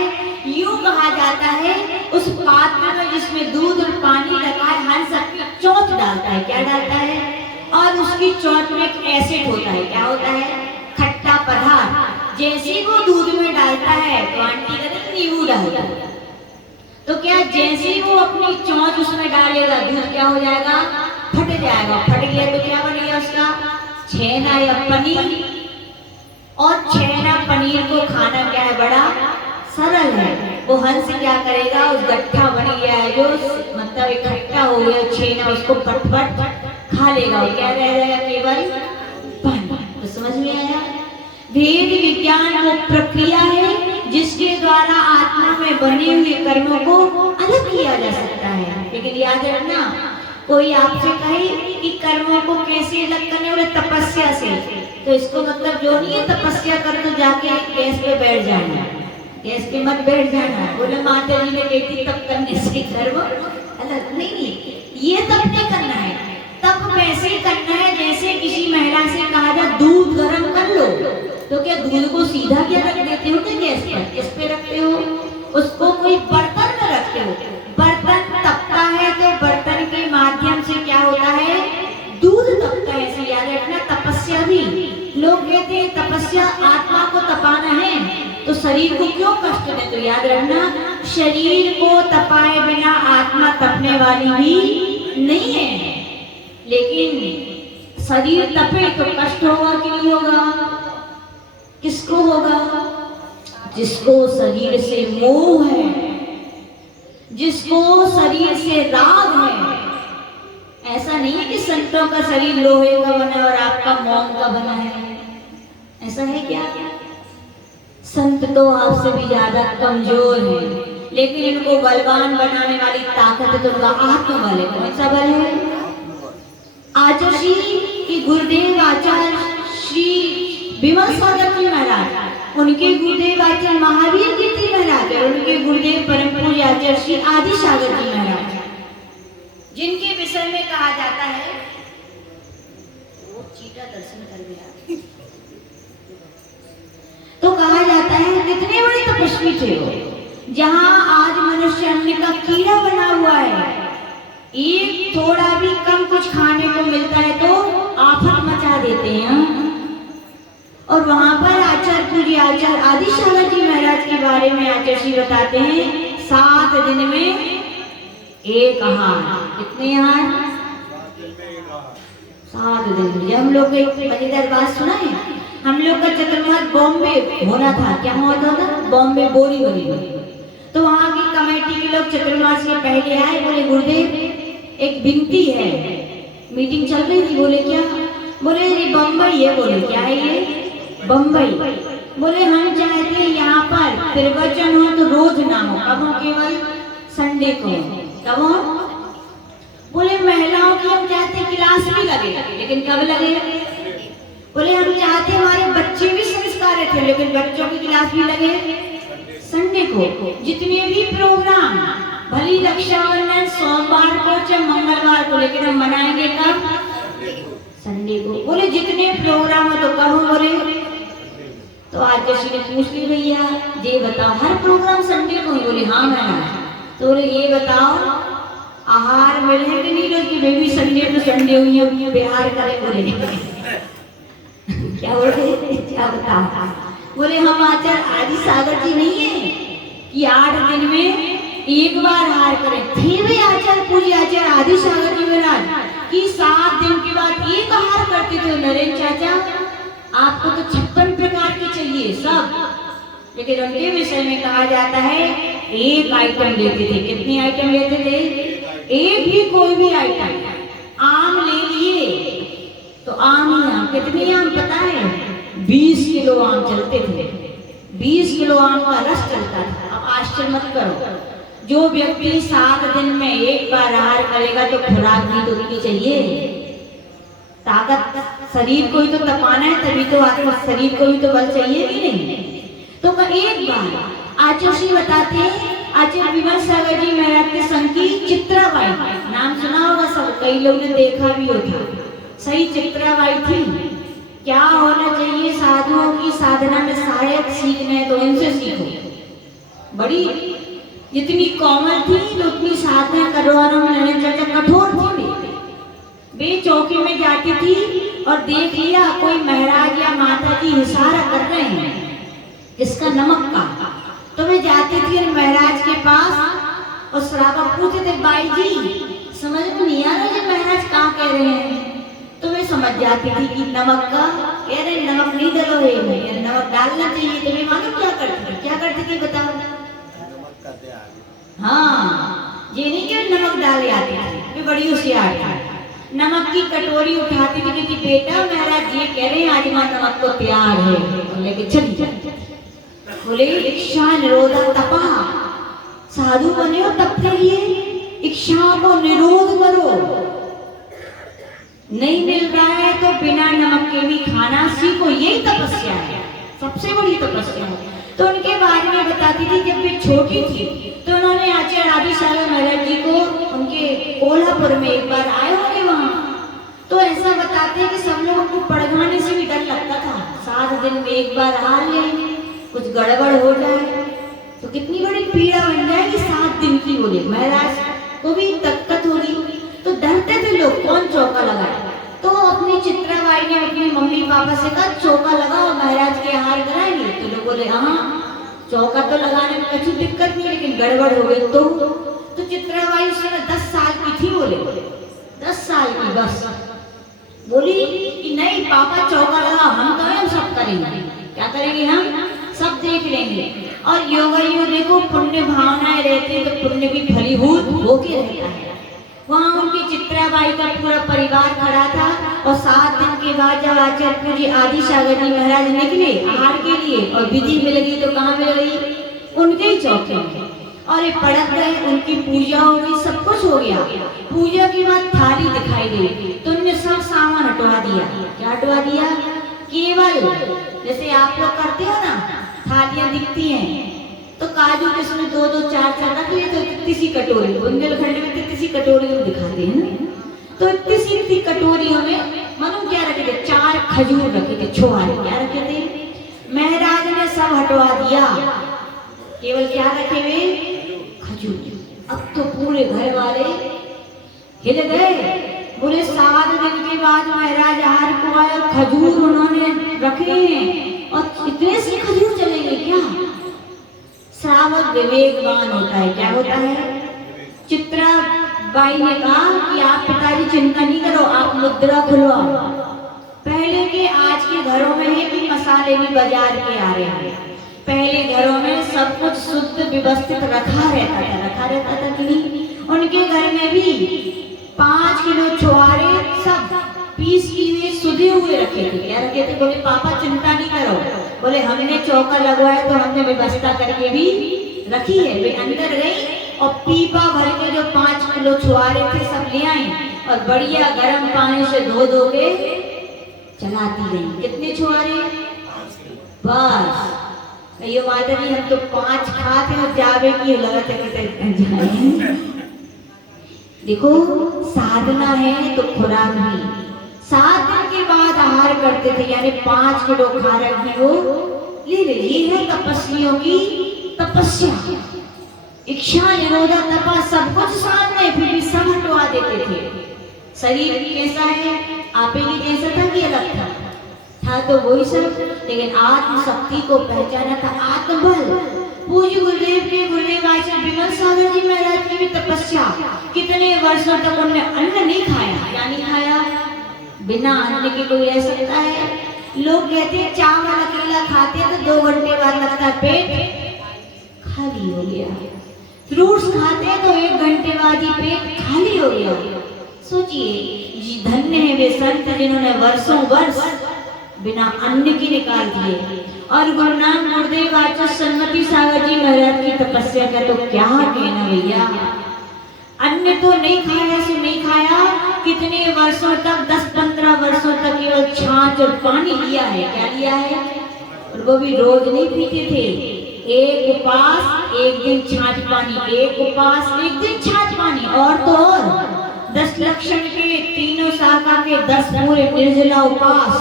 यूं कहा जाता है, उस पात्र में जिसमें दूध और पानी रखा है, हंस अपनी चोंच डालता है। क्या डालता है? और उसकी चोंच में एक एसिड होता है। क्या होता है? खट्टा पदार्थ। जैसे वो दूध में डालता है तो आंटी कहते नींबू डालता है, तो क्या जैसे वो अपनी चोंच उसमें डालेगा, दूध क्या हो जाएगा? फट जाएगा। फट गया तो क्या बन गया उसका? छेना या पनीर। और छेना पनीर को खाना क्या है? बड़ा सरल है। वो हंस क्या करेगा? उस गट्ठा बन गया है जो मतलब इकट्ठा हो गया छेना, उसको फट खा लेगा। क्या रह जाएगा? केवल पानी। तो समझ में आया? वेद विज्ञान वो प्रक्रिया है जिसके द्वारा आत्मा में बने हुए कर्मों को अलग किया जा सकता है। लेकिन याद रखना, कोई आपसे कहे कि कर्मों को कैसे अलग करने, बोले तपस्या से, तो इसको मतलब जो नहीं है तपस्या कर तो जाके गैस पे बैठ जाना, गैस पे मत बैठ जाना। बोले माता जी ने कहती तप करने से कर्म अलग नहीं, ये तप नहीं करना है। तप वैसे करना है जैसे किसी महिला से कहा जाए दूध गर्म कर लो, तो क्या दूध को सीधा क्या रख देते हो? क्या गैस पर? किस पे रखते हो? उसको कोई बर्तन में रखते हो। बर्तन तपता है तो बर्तन के माध्यम से क्या होता है? दूध तपता है। ऐसे याद रखना, तपस्या भी लोग कहते हैं तपस्या आत्मा को तपाना है, तो शरीर को क्यों कष्ट दे? तो याद रखना, शरीर को तपाए बिना आत्मा तपने वाली भी नहीं है। लेकिन शरीर तपे तो कष्ट होगा कि नहीं होगा? किसको होगा? जिसको शरीर से मोह है, जिसको शरीर से राग है। ऐसा नहीं है कि संतों का शरीर लोहे का बना है और आपका मोम का बना है, ऐसा है क्या? संत तो आपसे भी ज्यादा कमजोर है, लेकिन इनको बलवान बनाने वाली ताकत तो उनका आत्मबल है। कौन सा बल है? आचार्य श्री की गुरुदेव आचार्य श्री विमल सागर जी महाराज, उनके गुरुदेव आचार्य महावीर कीर्ति महाराज और उनके गुरुदेव परम पूज्य आचार्य श्री आदि सागर जी महाराज, जिनके विषय में कहा जाता है, वो चीटा दर्शन कर गया, तो कहा जाता है कितने बड़े तपस्वी थे वो। जहां आज मनुष्य अन्न का कीड़ा बना हुआ है, एक थोड़ा भी कम कुछ खाने को मिलता है तो आफत मचा देते हैं। और वहां पर आचार्य पूज्य आचार्य आदि सागर जी महाराज के बारे में आचार्य जी बताते हैं, 7 दिन में एक आहार। कितने आहार? 7 दिन में एक आहार। 7 दिन में। हम लोग एक मजेदार बात सुना है, हम लोग का चतुर्मास बॉम्बे होना था। क्या होता था? बॉम्बे बोरीवली में। तो वहाँ की कमेटी के लोग चतुर्मास के पहले आए, बोले गुरुदेव एक विनती है। मीटिंग चल रही थी। बोले क्या? बोले ये बम्बई है। बोले क्या है ये? बम्बई। बोले हम चाहते हैं यहाँ पर प्रवचन हो तो रोज ना हो। कब हो? केवल संडे को। कब हो? बोले महिलाओं की हम चाहते हैं क्लास भी लगे, लेकिन कब लगे? बोले हम चाहते हमारे बच्चे भी संस्कार थे, लेकिन बच्चों की क्लास भी लगे संडे को। जितने भी प्रोग्राम, भली रक्षाबंधन सोमवार को चाहे मंगलवार को, लेकिन हम मनाएंगे कब? संडे को। बोले जितने प्रोग्राम हो तो कब हो? बोले तो आज किसी ने पूछ ली, भैया ये बताओ हर प्रोग्राम संडे को? बोले हाँ मैम। तो बोले ये बताओ आहार मिले कि नहीं रोज की? बेबी संडे तो संडे हुई है, बिहार करे। बोले क्या बोले? क्या बताओ? बोले हम आचार्य आदि सागर जी नहीं है कि 8 दिन में एक बार आहार करें। थे वे आचार्य पूज्य आचार्य आदि सागर जी महाराज कि 7 दिन के बाद एक आहार करते थे। नरेंद्र चाचा आपको तो 56 प्रकार के चाहिए सब, लेकिन उनके विषय में कहा जाता है एक आइटम लेते थे। कितनी आइटम लेते थे? एक ही कोई भी आइटम। आम ले लिए तो आम ही आम। कितनी आम पता है? 20 किलो आम चलते थे। 20 किलो आम का रस चलता था। अब आश्चर्य मत करो, जो व्यक्ति 7 दिन में एक बार आहार करेगा तो खुराक भी तो उतनी चाहिए। ताकत शरीर को ही तो तपाना है, तभी तो आत्मा शरीर को भी तो बल चाहिए कि नहीं? तो एक बार आचार्य जी बताते हैं, आचार्य विमल सागर जी महाराज के संग की चित्राबाई, नाम सुना होगा सब, कई लोग ने देखा भी होगा। सही चित्राबाई थी। क्या होना चाहिए साधुओं की साधना में सहायक सीखना है तो इनसे सीखो। बड़ी जितनी कोमल थी तो उतनी साधना करवाने में नरेंद्र चाचा कठोर थी। वे चौकी में जाती थी और देख लिया कोई महाराज या माता जी इशारा कर रहे हैं किसका? नमक का। तो वे जाती थी महाराज के पास और श्रावक पूछते थे, बाई जी समझ में नहीं आ रहा कि महाराज क्या कह रहे हैं? तो वे समझ जाती थी कि नमक का कह रहे, नमक नहीं डलोगे, नमक डालना चाहिए। तो वे मालूम क्या करती थी? क्या करती थी बताओ? नमक का त्याग। हाँ, ये नहीं कि नमक डाले आती थी, वे बड़ी होशियार थी। नमक की कटोरी उठाती थी कि बेटा महाराज ये कह रहे हैं आज मां नमक को तैयार है। बोले कि चलिए। बोले इच्छा निरोधा तपा, साधु बने हो तब के लिए इच्छा को निरोध करो। नहीं मिल रहा है तो बिना नमक के भी खाना सीखो, यही तपस्या है, सबसे बड़ी तपस्या है। तो उनके बारे में बताती थी जब वे छोटी थी तो उन्होंने आचार्य आदि सागर महाराज जी को उनके कोल्हापुर में एक बार आए होंगे वहां, तो ऐसा बताते हैं कि सब लोगों को पड़गाने से भी डर लगता था। 7 दिन में एक बार हार ले, कुछ गड़बड़ हो जाए तो कितनी बड़ी पीड़ा बन जाएगी। 7 दिन की बोले महाराज को भी दिक्कत होगी, तो डरते थे लोग कौन चौका लगाए। तो अपनी चित्राबाई ने अपनी मम्मी पापा से कहा चौका लगाओ महाराज के आहार कराएंगे। तो लोग बोले हाँ चौका तो लगाने में कुछ दिक्कत नहीं, लेकिन गड़बड़ हो गई तो चित्राबाई उस समय 10 साल की थी। बोले 10 साल की बस। बोली कि नहीं पापा चौका लगाओ, हम कहें हम सब करेंगे। क्या करेंगे? हम सब देख लेंगे। और योगा यो देखो पुण्य भावनाएं रहती है तो पुण्य भी फलीभूत होके रहता है। वहाँ उनकी चित्राबाई का पूरा परिवार खड़ा था और 7 दिन के बाद जब आचार्य जी आदि सागर जी महाराज निकले आहार के लिए और विधि मिल गई तो कहाँ मिल गई? उनके ही चौके में। और ये पड़क गए, उनकी पूजा हो गई, सब कुछ हो गया। पूजा के बाद थाली दिखाई गई तो उन्होंने सब सामान हटवा दिया। क्या हटवा दिया? केवल जैसे आप लोग करते हो ना, थालियां दिखती हैं तो काजू किसमें 2-2 4-4 रख लिए तो इतनी सी कटोरी, बुंदेलखंड में इतनी सी कटोरियों में दिखाते हैं ना, तो इतनी सी कटोरियों में मालूम क्या रखे थे? 4 खजूर रखे थे, छोहारे। क्या रखे थे? महाराज ने सब हटवा दिया, केवल क्या रखे हुए? खजूर। अब तो पूरे घर वाले हिल गए। बोले 7 दिन के बाद महाराज आहार को आए और खजूर उन्होंने रखे हैं और इतने से खजूर चलेंगे क्या? श्रावक विवेकवान होता है। क्या होता है? चित्राबाई ने कहा कि आप पिताजी चिंता नहीं करो, आप मुद्रा खुलवाओ। पहले के आज के घरों में है कि मसाले भी बाजार के आ रहे हैं। पहले घरों में सब कुछ शुद्ध व्यवस्थित रखा रहता था कि नहीं। उनके घर में भी 5 किलो छुआरे सब पीस किए सुधे हुए रखे थे। क्या रखे थे? बोले पापा चिंता नहीं करो, बोले हमने चौका लगवाया तो हमने व्यवस्था करके भी रखी है। वे अंदर गई और पीपा भर के जो 5 किलो छुआरे थे सब ले आई और बढ़िया गर्म पानी से धो के चलाती गई। कितने छुआरे? बस ये माता जी हम तो 5 खाते और जावे की लगत देखो साधना है तो खुराक भी 7 दिन के बाद आहार करते थे, यानी 5 किलो खारक भी वो ले ले। ये है तपस्वियों की तपस्या। इच्छा निरोधा तपा सब कुछ सामने, फिर भी सब हटवा देते थे। शरीर कैसा है? आपे ही जैसा था कि अलग था तो वही सब, लेकिन आत्म शक्ति को पहचाना था, आत्मबल। पूज्य गुरुदेव के गुरुदेव आचार्य विमल सागर जी महाराज की भी तपस्या, कितने वर्षों तक उन्होंने अन्न नहीं खाया। क्या नहीं खाया? बिना अन्न के कोई रह सकता है? लोग कहते हैं चावल अकेला खाते हैं तो 2 घंटे बाद लगता है पेट खाली हो गया। फ्रूट्स खाते हैं तो 1 घंटे बाद ही पेट खाली हो गया। सोचिए धन्य है वे संत जिन्होंने वर्षों वर्ष बिना अन्न के निकाल दिए। और गुरु नानक गुरुदेव आचार्य सन्मति सागर जी महाराज की तपस्या का तो क्या कहना भैया। अन्न तो नहीं खाया सो नहीं खाया, कितने वर्षों तक 10-15 वर्षों तक केवल छाछ और पानी लिया है। क्या लिया है? और वो भी रोज नहीं पीते थे। एक उपास 1 दिन छाछ पानी, एक उपास 1 दिन छाछ पानी। और तो और 10 लक्षण के तीनों शाखा के 10 पूरे निर्जला उपास,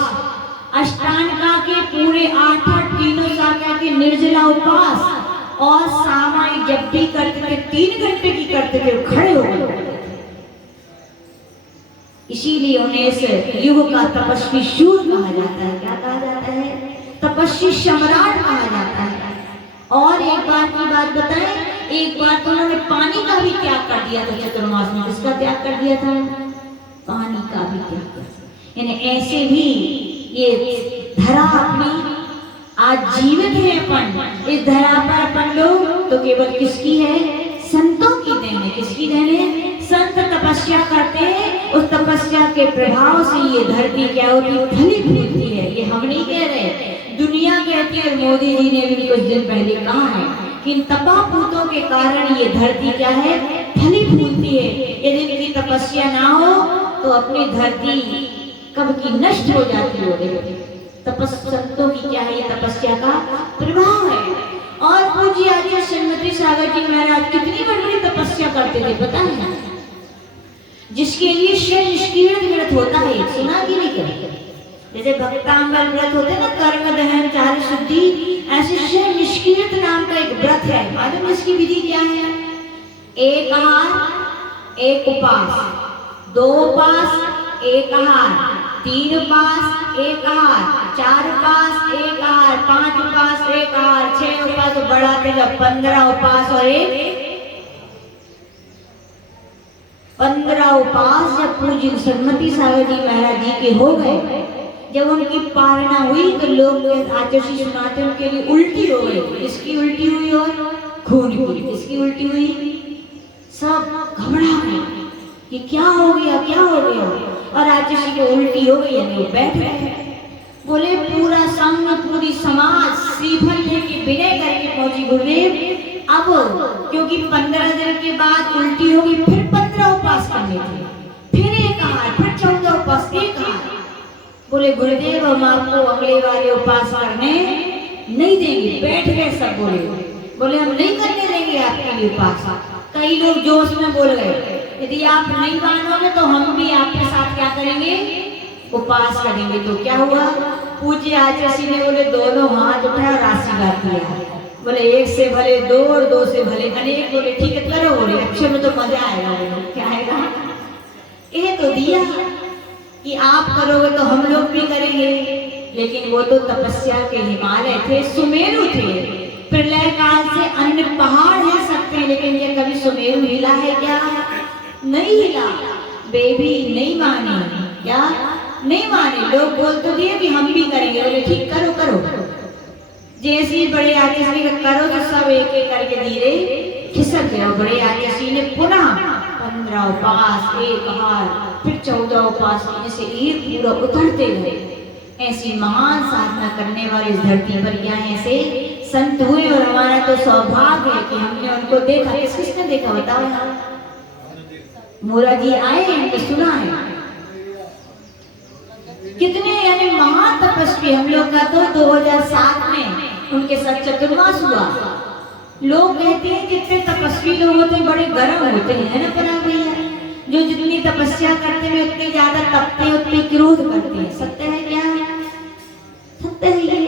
अष्टांगा के पूरे 8 तीनों शाखा के निर्जला उपास, और सामाई जब भी करते थे 3 घंटे की करते थे, खड़े हो गए। इसीलिए उन्हें इस युग का तपस्वी शूर कहा जाता है। क्या कहा जाता है? तपस्वी सम्राट कहा जाता है। और एक बार की बात बताएं, एक बार तो उन्होंने पानी का भी त्याग कर दिया था चतुर्मास में। किसका त्याग कर दिया था? पानी का भी त्याग कर दिया। यानी ऐसे भी ये धरा अपनी आज जीवित है अपन, इस धरा पर अपन लोग तो केवल किसकी है? संतों की देन है। किसकी देन है? संत तपस्या करते हैं, उस तपस्या के प्रभाव से ये धरती क्या होती है? फली फूलती है। ये हम नहीं कह रहे, दुनिया कहती है। और मोदी जी ने भी कुछ दिन पहले कहा है कि इन तपापूतों के कारण ये धरती क्या है? फली फूलती है। यदि इनकी तपस्या ना हो तो अपनी धरती कब की नष्ट हो जाती हो। संतों की क्या है? ये तपस्या का प्रभाव है। और पूज्य आचार्य सन्मति सागर जी महाराज कितनी बड़ी तपस्या करते थे पता है? जिसके लिए शय निष्कीर्ण व्रत होता है, सुना कि नहीं करें? जैसे भक्तांगल व्रत होते हैं ना, कर्म दहन चार शुद्धि, ऐसे शय निष्कीर्ण नाम का एक व्रत है। मालूम इसकी विधि क्या है? 1 आहार 1 उपास, 2 उपास 1 आहार, 3 उपास 1 आहार, 4 उपास 1 आहार, 5 उपास 1 आहार, 6 उपास तो बढ़ाते जब 15 उपास और 15 उपास जब पूज्य सन्मति सागर जी महाराज जी के हो गए, जब उनकी पारणा हुई तो लोग आचार्य सुनाते उनके लिए उल्टी हो गई। इसकी उल्टी हुई और खून की। इसकी उल्टी हुई, सब घबरा गए कि क्या हो गया क्या हो गया। और आचार्य की उल्टी हो गई, यानी वो बैठ गए। बोले पूरा संघ पूरी समाज श्रीफल लेके विनय करके पहुंची गुरुदेव। अब क्योंकि 15 दिन के बाद उल्टी होगी, फिर 15 उपास करने थे, फिर 1 आहार, फिर 14 उपास 1 आहार। बोले गुरुदेव हम आपको अगले वाले उपास करने नहीं देंगे। बैठ गए सब। बोले हम नहीं करने देंगे आपके लिए उपास। कई लोग जोश में बोल गए यदि आप नहीं मानोगे तो हम भी आपके साथ क्या करेंगे? उपास करेंगे। तो क्या हुआ? पूज्य आचार्य ने बोले दोनों हाथ उठाया और आशीर्वाद दिया। बोले 1 से भले 2 और 2 से भले अनेक। बोले ठीक है करो। बोले अच्छे में तो मजा आएगा। बोले क्या आएगा? ये तो दिया कि आप करोगे तो हम लोग भी करेंगे। लेकिन वो तो तपस्या के हिमालय थे, सुमेरु थे। प्रलय काल से अन्य पहाड़ हिल सकते हैं, लेकिन ये कभी सुमेरु हिला है क्या? नहीं हिला। बेबी नहीं माने, क्या नहीं माने? लोग बोल तो दिए कि हम भी करेंगे, बोले ठीक करो करो। जैसे ही बड़े आचार्य ने करो तो सब एक एक करके धीरे खिसक गए। बड़े आचार्य ने पुनः 15 उपास, एक हार, फिर 14 उपास करने से एक पूरा उतरते गए। ऐसी महान साधना करने वाले इस धरती पर क्या ऐसे संत हुए, और हमारा तो सौभाग्य है कि हमने उनको देखा। किसने देखा बताओ? मोरा जी आए, इनको सुना है। कितने यानी महान तपस्वी। हम लोग का तो 2007 में उनके साथ चतुर्मास हुआ। लोग कहते हैं जितने तपस्वी लोग होते हैं बड़े गर्म होते हैं, है ना पराग भैया? जो जितनी तपस्या करते हैं उतने ज्यादा तपते हैं, उतने क्रोध करते हैं। सत्य है क्या? सत्य है ये?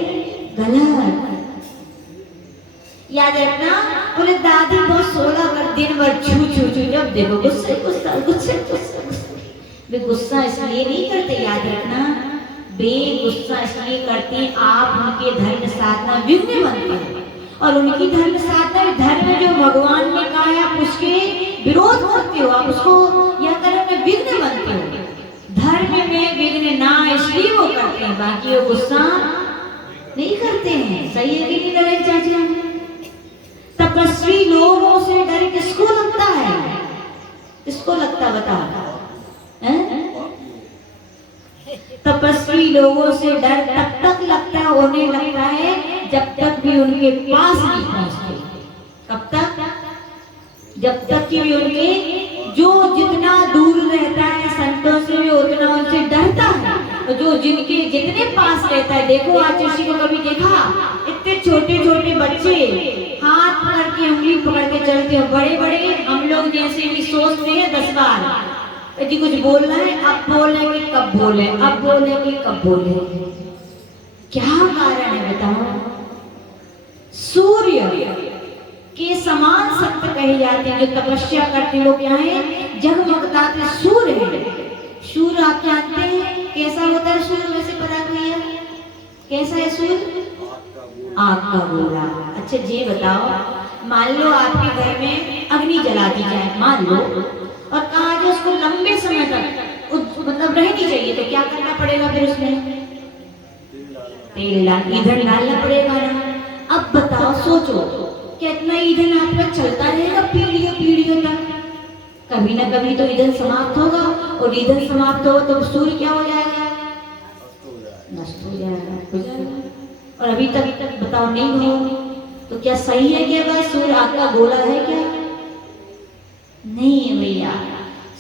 गलत। याद रखना, बोले दादी बहुत 16 दिन भर छू छू छू, जब देखो गुस्से गुस्सा गुस्से गुस्से। गुस्सा इसलिए नहीं करते, याद रखना, बेगुस्सा इसलिए करते हैं आप उनके धर्म साधना विघ्न बनते हैं। और उनकी धर्म साधना धर्म जो भगवान ने कहा है आप उसके विरोध करते हो, आप उसको यह कर्म में विघ्न बनते हो। धर्म में विघ्न ना इसलिए वो करते हैं, बाकी वो गुस्सा नहीं करते हैं। सही है कि नहीं नरेश चाचा? तपस्वी लोगों से डर किसको लगता है? किसको लगता बताओ? तपस्वी लोगों से डर तब तक लगता है, होने लगता है जब तक भी उनके पास नहीं पहुंचते। कब तक? जब तक कि उनके जो जितना दूर रहता है संतों से उतना उनसे डरता है, और जो जिनके जितने पास रहता है। देखो आज किसी को कभी देखा? इतने छोटे छोटे बच्चे हाथ पकड़ के उंगली पकड़ के चलते हैं, बड़े बड़े हम लोग जैसे भी सोचते हैं 10 बार यदि कुछ बोलना है, अब बोलेंगे कब बोले, अब बोलेंगे कब बोले। क्या कारण है बताओ? सूर्य के समान सत्य कहे जाते हैं। जो तपस्या करते लोग क्या है? जगमगताते सूर्य है। सूर्य आप जानते हैं कैसा होता है? सूर्य वैसे पता भैया कैसा है सूर्य? आग का गोला। अच्छा जी बताओ, मान लो आपके घर में अग्नि जला दी जाए, मान लो, और कहा कि उसको लंबे समय तक मतलब रहनी चाहिए, तो क्या करना पड़ेगा फिर? उसमें तेल डाल, ईंधन डालना पड़ेगा ना। अब बताओ, सोचो कितना ईंधन आपका चलता रहेगा पीढ़ियों पीढ़ियों तक? कभी ना कभी तो ईंधन समाप्त होगा, और ईंधन समाप्त होगा तो सूर्य क्या हो जाएगा? नष्ट हो जाएगा। और अभी तक बताओ नहीं हो, तो क्या सही है क्या बात? सूर्य आग का गोला है क्या? नहीं है भैया,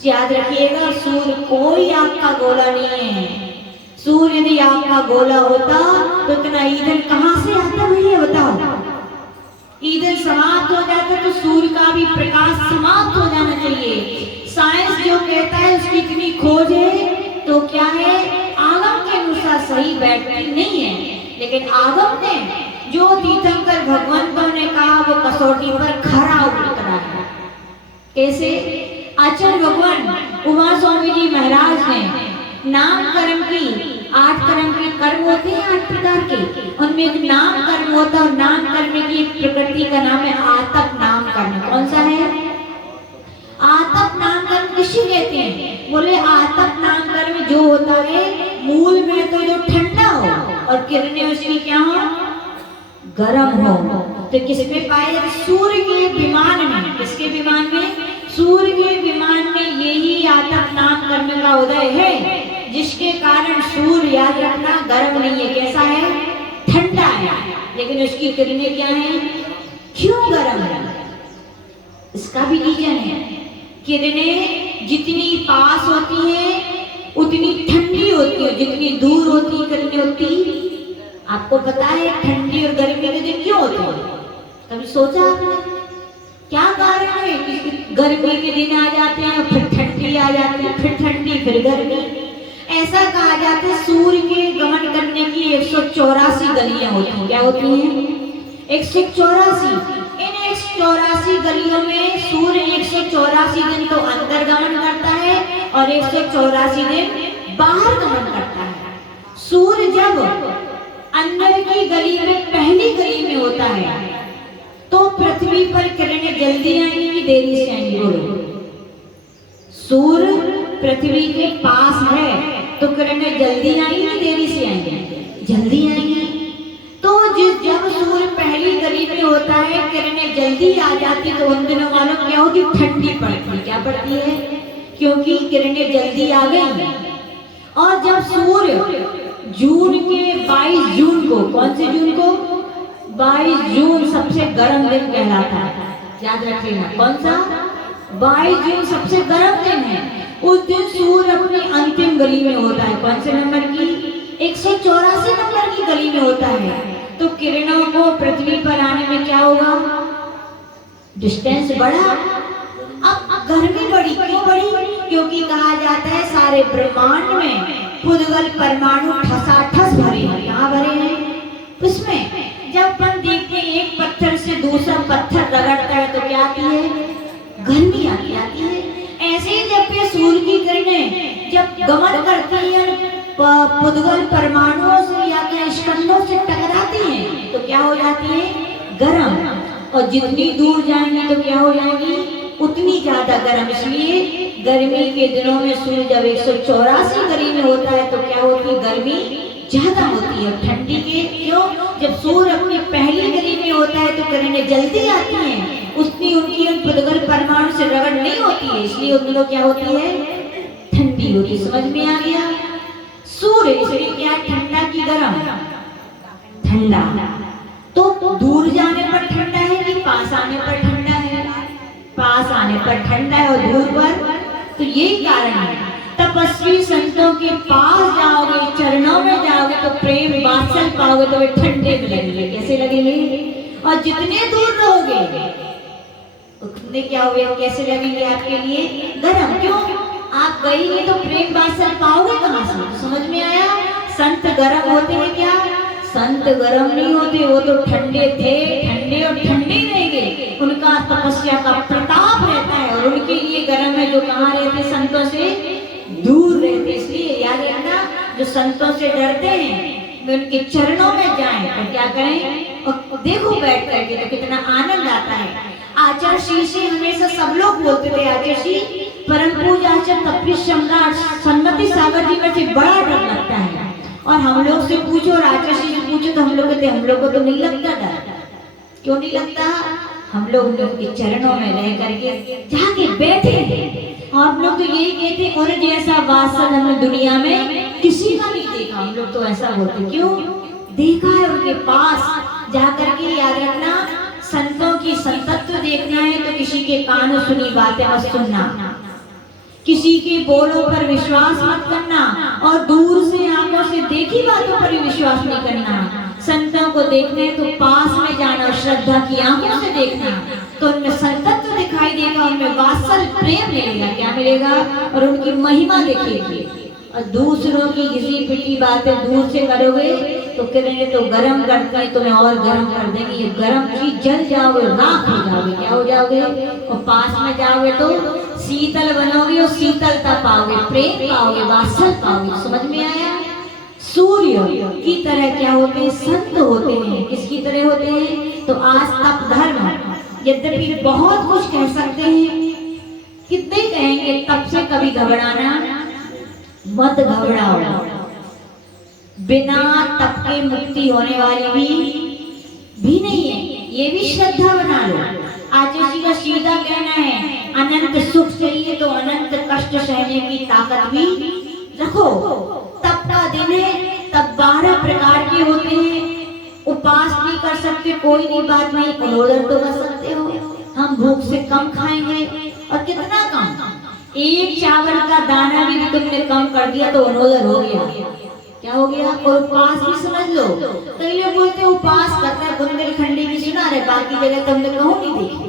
याद रखिएगा, सूर्य कोई आग का गोला नहीं है। सूर्य यदि आग का गोला होता तो इतना ईंधन कहां से आता भैया बताओ? ईंधन समाप्त हो जाता तो सूर्य का भी प्रकाश समाप्त हो जाना चाहिए। साइंस जो कहता है उसकी इतनी खोज है, तो क्या है? आगम के अनुसार सही बैठती नहीं है, लेकिन आगम ने जो तीर्थंकर भगवंतों ने कहा वो कसौटी पर खरा उतरा है। कैसे? आचार्य भगवान उमा स्वामी जी महाराज ने नाम कर्म की 8 कर्म के कर्म होते हैं 8 प्रकार के, उनमें एक नाम कर्म होता है। और नाम कर्म की एक प्रकृति का नाम है आतप नाम कर्म। कौन सा है? आतप नाम कर्म किसे कहते हैं? बोले आतप नाम कर्म जो होता है मूल में तो जो ठंडा हो और किरणें उसकी क्या हो? गर्म हो। तो किसमें पाए जाते? सूर्य के विमान में। किसके विमान में? सूर्य के विमान में यही आतप नाम कर्म का उदय है, जिसके कारण सूर्य, याद रखना, गर्म नहीं है। कैसा है? ठंडा है, लेकिन उसकी किरणें क्या है? क्यों गर्म है? इसका भी रीजन है। किरणें जितनी पास होती है उतनी ठंडी होती है, जितनी दूर होती है किरणें उतनी। आपको पता है ठंडी और गर्मी के दिन क्यों होते हैं? कभी सोचा आपने क्या कारण है कि गर्मी के दिन आ जाते हैं, फिर ठंडी आ जाती है, फिर ठंडी, फिर गर्मी? ऐसा कहा जाता है सूर्य के गमन करने की 184 गलियां होती हैं। क्या होती हैं? 184। इन 184 गलियों में सूर्य 184 दिन तो अंदर गमन करता है और 184 दिन बाहर गमन करता है। सूर्य जब अंदर की गली में पहली गली में होता है पृथ्वी पर किरणें जल्दी आएंगी कि देरी से आएंगी? बोलो। सूर्य पृथ्वी के पास है तो किरणें जल्दी आएंगी कि देरी से आएंगी? जल्दी आएंगी। तो जब सूर्य पहली गली में होता है, किरणें जल्दी आ जाती, तो उन दिनों वालों क्या होती? ठंडी पड़ती। क्या पड़ती है? क्योंकि किरणें जल्दी आ गई। और जब सूर्य जून के 22 जून को, कौन से जून को? 22 जून सबसे गर्म दिन कहलाता है, याद रखिएगा। कौन सा? 22 जून सबसे गर्म दिन है। उस दिन सूर्य अपनी अंतिम गली में होता है। कौन से नंबर की? 184 नंबर की गली में होता है। तो किरणों को पृथ्वी पर आने में क्या होगा? डिस्टेंस बढ़ा। अब गर्मी बढ़ी। क्यों बढ़ी? क्योंकि कहा जाता है सारे ब्रह्मांड में पुद्गल परमाणु ठसाठस भरे हैं। कहाँ भरे हैं? उसमें जब अपन देखते हैं एक पत्थर से दूसरा पत्थर रगड़ता है तो क्या आती है? गर्मी आती है। ऐसे ही जब ये सूर्य की किरणें जब गमन करती है पुद्गल परमाणुओं से या क्या स्कंदों से टकराती हैं तो क्या हो जाती है? गर्म। और जितनी दूर जाएंगी तो क्या हो जाएंगी? उतनी ज्यादा गर्म। इसलिए गर्मी के दिनों में सूर्य जब 184 गली में होता है तो क्या होती है? गर्मी ज्यादा होती है। ठंडी के क्यों? जब सूर्य अपनी पहली गली में होता है तो किरणें जल्दी आती हैं, उतनी उनकी उन पुद्गल परमाणु से रगड़ नहीं होती है, इसलिए उन दिनों क्या होती है? ठंडी होती। समझ में आ गया? सूर्य इसलिए क्या? ठंडा की गर्म? ठंडा। तो दूर जाने पर ठंडा है कि पास आने पर ठंडा है? पास आने पर ठंडा है और दूर पर? तो यही कारण है। तपस्वी संतों के पास जाओगे, चरणों में जाओगे तो प्रेम वात्सल पाओगे, तो वे ठंडे लगेंगे। कैसे लगेंगे? और जितने दूर रहोगे उतने क्या होगे? कैसे लगेंगे आपके लिए? गर्म। क्यों? आप गई नहीं तो प्रेम वात्सल पाओगे कहाँ से? समझ में आया? संत गर्म होते हैं क्या? संत गर्म नहीं होते, वो तो ठंडे थे, ठंडे और ठंडे रहेंगे। उनका तपस्या का प्रताप रहता है और उनके लिए गर्म है जो कहाँ रहते? संतों से दूर रहते। इसलिए याद रखना, जो संतों से डरते हैं वे उनके चरणों में जाएं और क्या करें? और देखो बैठ करके तो कितना आनंद आता है। आचार्य श्री से हमेशा सब लोग बोलते थे, आचार्य श्री परम पूज्य आचार्य तपस्वी सम्राट सन्मति सागर जी में से बड़ा डर लगता है। और हम लोग से पूछो और आचार्य श्री से पूछो तो हम लोग कहते हम लोग को तो नहीं लगता डर। क्यों नहीं लगता? हम लोग उनके चरणों में रह करके जाके बैठे हैं। और हम लोग तो यही कहते हैं, उन्हें जैसा वात्सल हमने दुनिया में किसी का नहीं देखा। हम लोग तो ऐसा बोलते। क्यों? देखा है उनके पास जाकर के। याद रखना, संतों की संतत्व देखना है तो किसी के कानों सुनी बातें मत सुनना, किसी के बोलों पर विश्वास मत करना और दूर से आंखों से देखी बातों पर भी विश्वास नहीं करना। संतों को देखने तो पास में जाना, श्रद्धा की आंखों से देखना, तो उनमें संतत्व दिखाई देगा, उनमें वात्सल प्रेम मिलेगा। क्या मिलेगा? और उनकी महिमा दिखेगी। और दूसरों की घिसी पिटी बातें दूर से करोगे तो किरणें तो गर्म करती है, तुम्हें और गर्म कर देंगे। ये गर्म चीज जल जाओगे, राख हो जाओगे। क्या हो जाओगे? और पास में जाओगे तो शीतल बनोगे और शीतलता पाओगे, प्रेम पाओगे, वात्सल पाओगे। समझ में आया? सूर्य की तरह क्या होते हैं? संत होते हैं। किसकी तरह होते हैं? तो आज तप धर्म यद्यपि बहुत कुछ कह सकते हैं, कितने कहेंगे, तप से कभी घबराना मत। घबराओ, बिना तप के मुक्ति होने वाली भी नहीं है। ये भी श्रद्धा बना लो। आचार्य जी का सीधा कहना है, अनंत सुख चाहिए तो अनंत कष्ट सहने की ताकत भी रखो। तप का दिन है, तब 12 प्रकार के होते हैं। उपास भी कर सकते, कोई नहीं बात नहीं, अनोदर तो कर सकते हो। हम भूख से कम खाएंगे, और कितना कम? एक चावल का दाना भी तुमने कम कर दिया तो अनोदर हो गया। क्या हो गया? और उपवास भी समझ लो। कई लोग बोलते उपवास करता है, बुंदेलखंडी भी सुना रहे, बाकी जगह तुमने कहूँ नहीं देखी।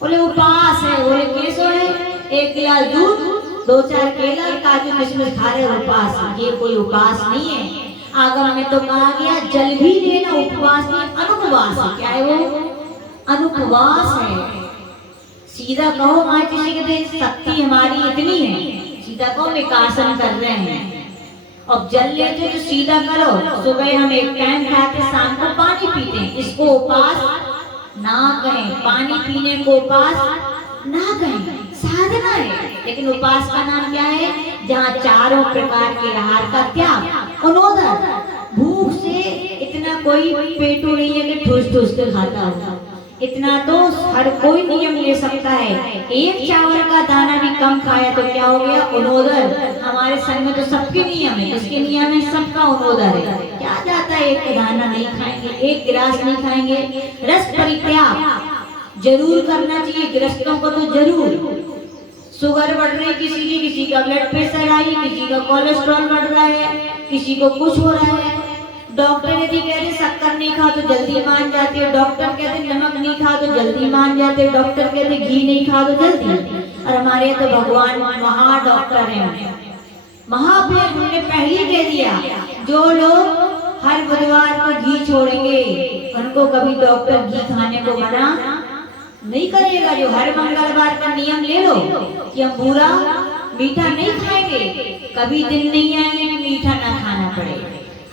बोले उपवास है, बोले कैसो है? 1 गिलास दूध, 2-4 केला, काजू किशमिश खा रहे उपवास। ये कोई उपवास नहीं है। आगम में तो कहा गया जल भी लेना उपवास नहीं, अनुपवास है। क्या है वो? अनुपवास है। सीधा कहो, माँ किसी के शक्ति हमारी इतनी है, सीधा कहो निकासन कर रहे हैं। अब जल लेते तो सीधा करो, सुबह हम 1 टाइम खाते, शाम को पानी पीते हैं, इसको उपवास ना कहें, पानी पीने को उपास ना कहें, साधना है। लेकिन उपास का नाम क्या है? जहाँ चारों प्रकार के आहार का त्याग, अनोदर। भूख से इतना कोई पेटू नहीं है कि ठूस ठूस के खाता होगा, इतना तो हर कोई नियम ले सकता है। एक चावल का दाना भी कम खाया तो क्या हो गया? अनोदर। हमारे संग में तो सबके नियम है, किसके नियम है? सबका अनोदर है। क्या जाता है, एक दाना नहीं खाएंगे, एक गिलास नहीं खाएंगे। रस परित्याग जरूर करना चाहिए गृहस्थों को, तो जरूर। शुगर बढ़ रही किसी का ब्लड प्रेशर आई, किसी का कोलेस्ट्रॉल बढ़ रहा है, किसी को कुछ हो रहा है। डॉक्टर यदि कहते शक्कर नहीं खाओ तो जल्दी मान जाते हो, डॉक्टर कहते नमक नहीं खाओ तो जल्दी मान जाते हो, डॉक्टर कहते घी नहीं खाओ तो जल्दी। और हमारे यहाँ तो भगवान महा डॉक्टर है, महाभेद। उन्होंने पहले कह दिया, जो लोग हर बुधवार को घी छोड़ेंगे उनको कभी डॉक्टर घी खाने को मना नहीं करेगा। जो हर मंगलवार का नियम ले लो कि हम पूरा मीठा नहीं खाएंगे, कभी दिन नहीं आएंगे कि मीठा ना खाना पड़े।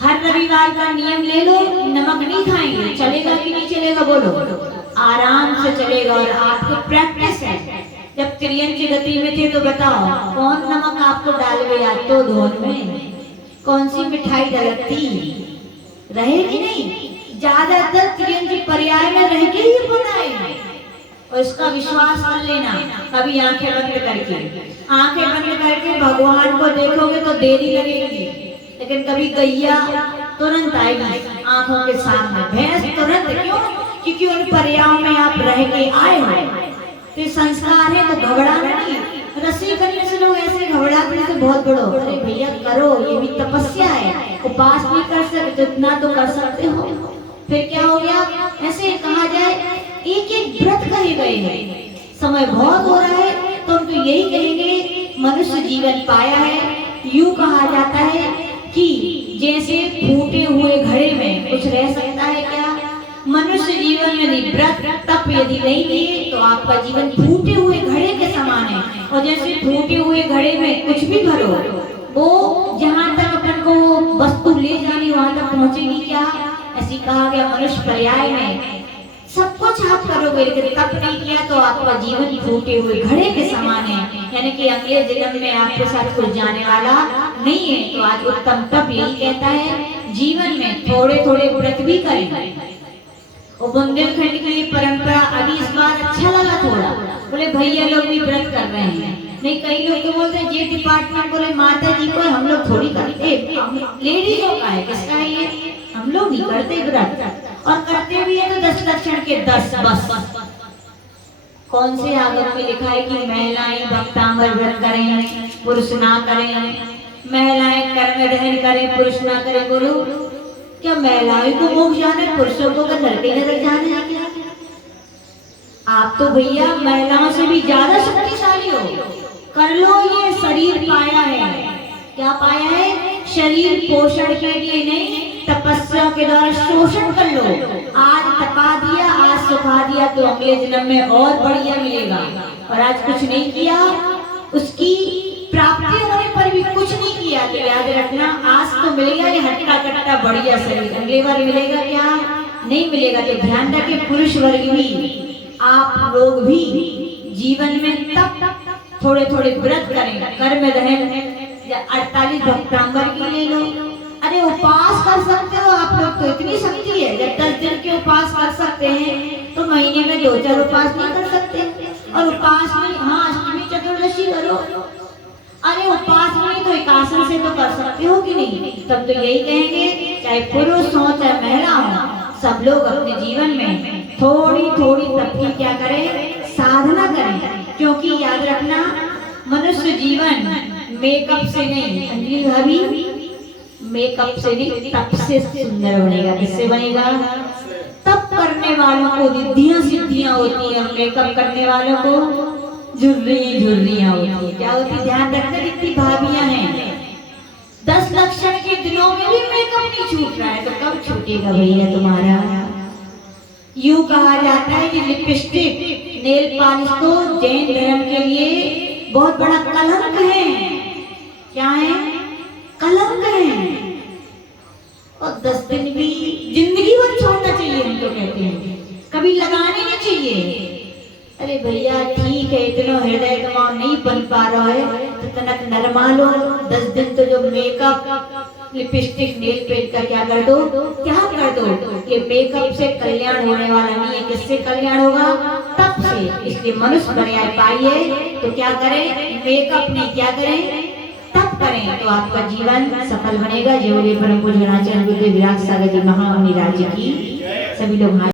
हर रविवार का नियम ले लो, नमक नहीं खाएंगे, चलेगा कि नहीं चलेगा? बोलो, आराम से चलेगा। और आपको प्रैक्टिस है। जब त्रियन की गति में थे तो बताओ कौन नमक आपको डाल गया तो धोन में? कौन सी मिठाई डलती रहेगी? नहीं, ज्यादातर त्रियन की पर्याय में रह के ही बनाए हैं। और इसका विश्वास कर लेना, कभी आंखें बंद करके भगवान को देखोगे तो देरी लगेगी, लेकिन कभी गैया तुरंत आएगी आंखों के सामने, भैंस तुरंत। क्यों? क्योंकि उन पर्यायों में आप रह के आए हो। तो संस्कार है तो घबराना नहीं। रस्सी करने से लोग ऐसे घबराते से बहुत बड़ो, अरे भैया करो, ये भी तपस्या है। उपास नहीं कर सकते तो इतना तो कर सकते हो। फिर क्या हो गया? ऐसे कहा जाए एक एक व्रत कहे गए हैं। समय बहुत हो रहा है तो हम तो यही कहेंगे, मनुष्य जीवन पाया है। यूं कहा जाता है कि जैसे फूटे हुए घड़े में कुछ रह सकता है क्या? मनुष्य जीवन में यदि व्रत तप यदि नहीं किए तो आपका जीवन फूटे हुए घड़े के समान है। और जैसे फूटे हुए घड़े में कुछ भी भरो, वो जहाँ तक अपन को वस्तु ले जानी वहां तक पहुंचेगी क्या? ऐसी कहा गया मनुष्य पर्याय में सब कुछ आप करोगे, लेकिन तप नहीं किया तो आपका जीवन फूटे हुए घड़े के समान है। यानी कि अगले जन्म में आपके साथ कुछ जाने वाला नहीं है। तो आज उत्तम तप यही कहता है, जीवन में थोड़े थोड़े व्रत भी करें। और बुंदेलखंड की ये परंपरा अभी इस बार अच्छा लगा थोड़ा, बोले भैया लोग भी व्रत कर रहे हैं। नहीं, कई लोग तो बोलते हैं ये डिपार्टमेंट, बोले माता जी को हम लोग थोड़ी करते, लेडीजों का है, किसका है ये? हम लोग नहीं करते व्रत, और करते भी है तो 10 लक्षण के 10 बस। कौन से आगम में लिखा है कि महिलाएं भक्तांबर व्रत करें, पुरुष ना करें? महिलाएं कर्म दहन करें, पुरुष ना करें? बोलो, क्या महिलाएं को मोक्ष जाना है, पुरुषों को नरके नरक जाना है क्या? आप तो भैया महिलाओं से भी ज्यादा शक्तिशाली हो। कर लो, ये शरीर पाया है। क्या पाया है? शरीर पोषण के लिए नहीं, तपस्या के द्वारा शोषण कर लो। आज तपा दिया, आज सुखा दिया तो अगले जन्म में और बढ़िया मिलेगा। और आज कुछ नहीं किया, उसकी प्राप्ति होने पर भी कुछ नहीं किया तो याद रखना, आज तो मिलेगा ये हट्टा कट्टा बढ़िया शरीर, अगले बार मिलेगा क्या? नहीं मिलेगा। तो ध्यान रखें, पुरुष वर्ग भी, आप लोग भी जीवन में तप थोड़े थोड़े व्रत करें, कर्म दहन 48 भक्तांबर की ले लो। अरे उपास कर सकते हो आप लोग, तो इतनी शक्ति है। जब 10 दिन के उपास कर सकते हैं तो महीने में 2-4 उपास नहीं कर सकते? और उपास में हाँ अष्टमी चतुर्दशी करो, अरे उपास में तो एकादशी से तो कर सकते हो कि नहीं? तब तो यही कहेंगे, चाहे पुरुष हो चाहे महिला हो, सब लोग अपने जीवन में थोड़ी थोड़ी तप की क्या करें? साधना करें। क्योंकि याद रखना, मनुष्य जीवन मेकअप से नहीं, अंजलि भाभी, मेकअप से नहीं तप से सुंदर बनेगा। किससे बनेगा? तप करने वालों को रिद्धियां सिद्धियां होती है, मेकअप करने वालों को झुर्रियां होती है। क्या होती? ध्यान रखना, जितनी भाभियां हैं 10 लक्षण के दिनों में भी मेकअप नहीं छूट रहा है तो कब छूटेगा भैया तुम्हारा? यूं कहा जाता है कि लिपस्टिक, नेल पॉलिश तो जैन धर्म के लिए बहुत बड़ा कलंक है। क्या है? कलंक है। और 10 दिन भी जिंदगी भर छोड़ना चाहिए, हम तो कहते हैं। कभी लगाने देखनो हृदय तुम्हारा नहीं बन पा रहा है तो तनक नरमा लो। 10 दिन तो जो मेकअप लिपस्टिक नेल पेंट का क्या कर दो, क्या कर दो। ये मेकअप से कल्याण होने वाला नहीं है। किससे कल्याण होगा? तप से। इसलिए मनुष्य पर्याय पाइए तो क्या करें? मेकअप नहीं, क्या करें? तप करें तो आपका जीवन सफल बनेगा। जय बोले परम पूज्य आचार्य गुरुदेव विराट सागर जी महामुनि राज्य की। सभी लोग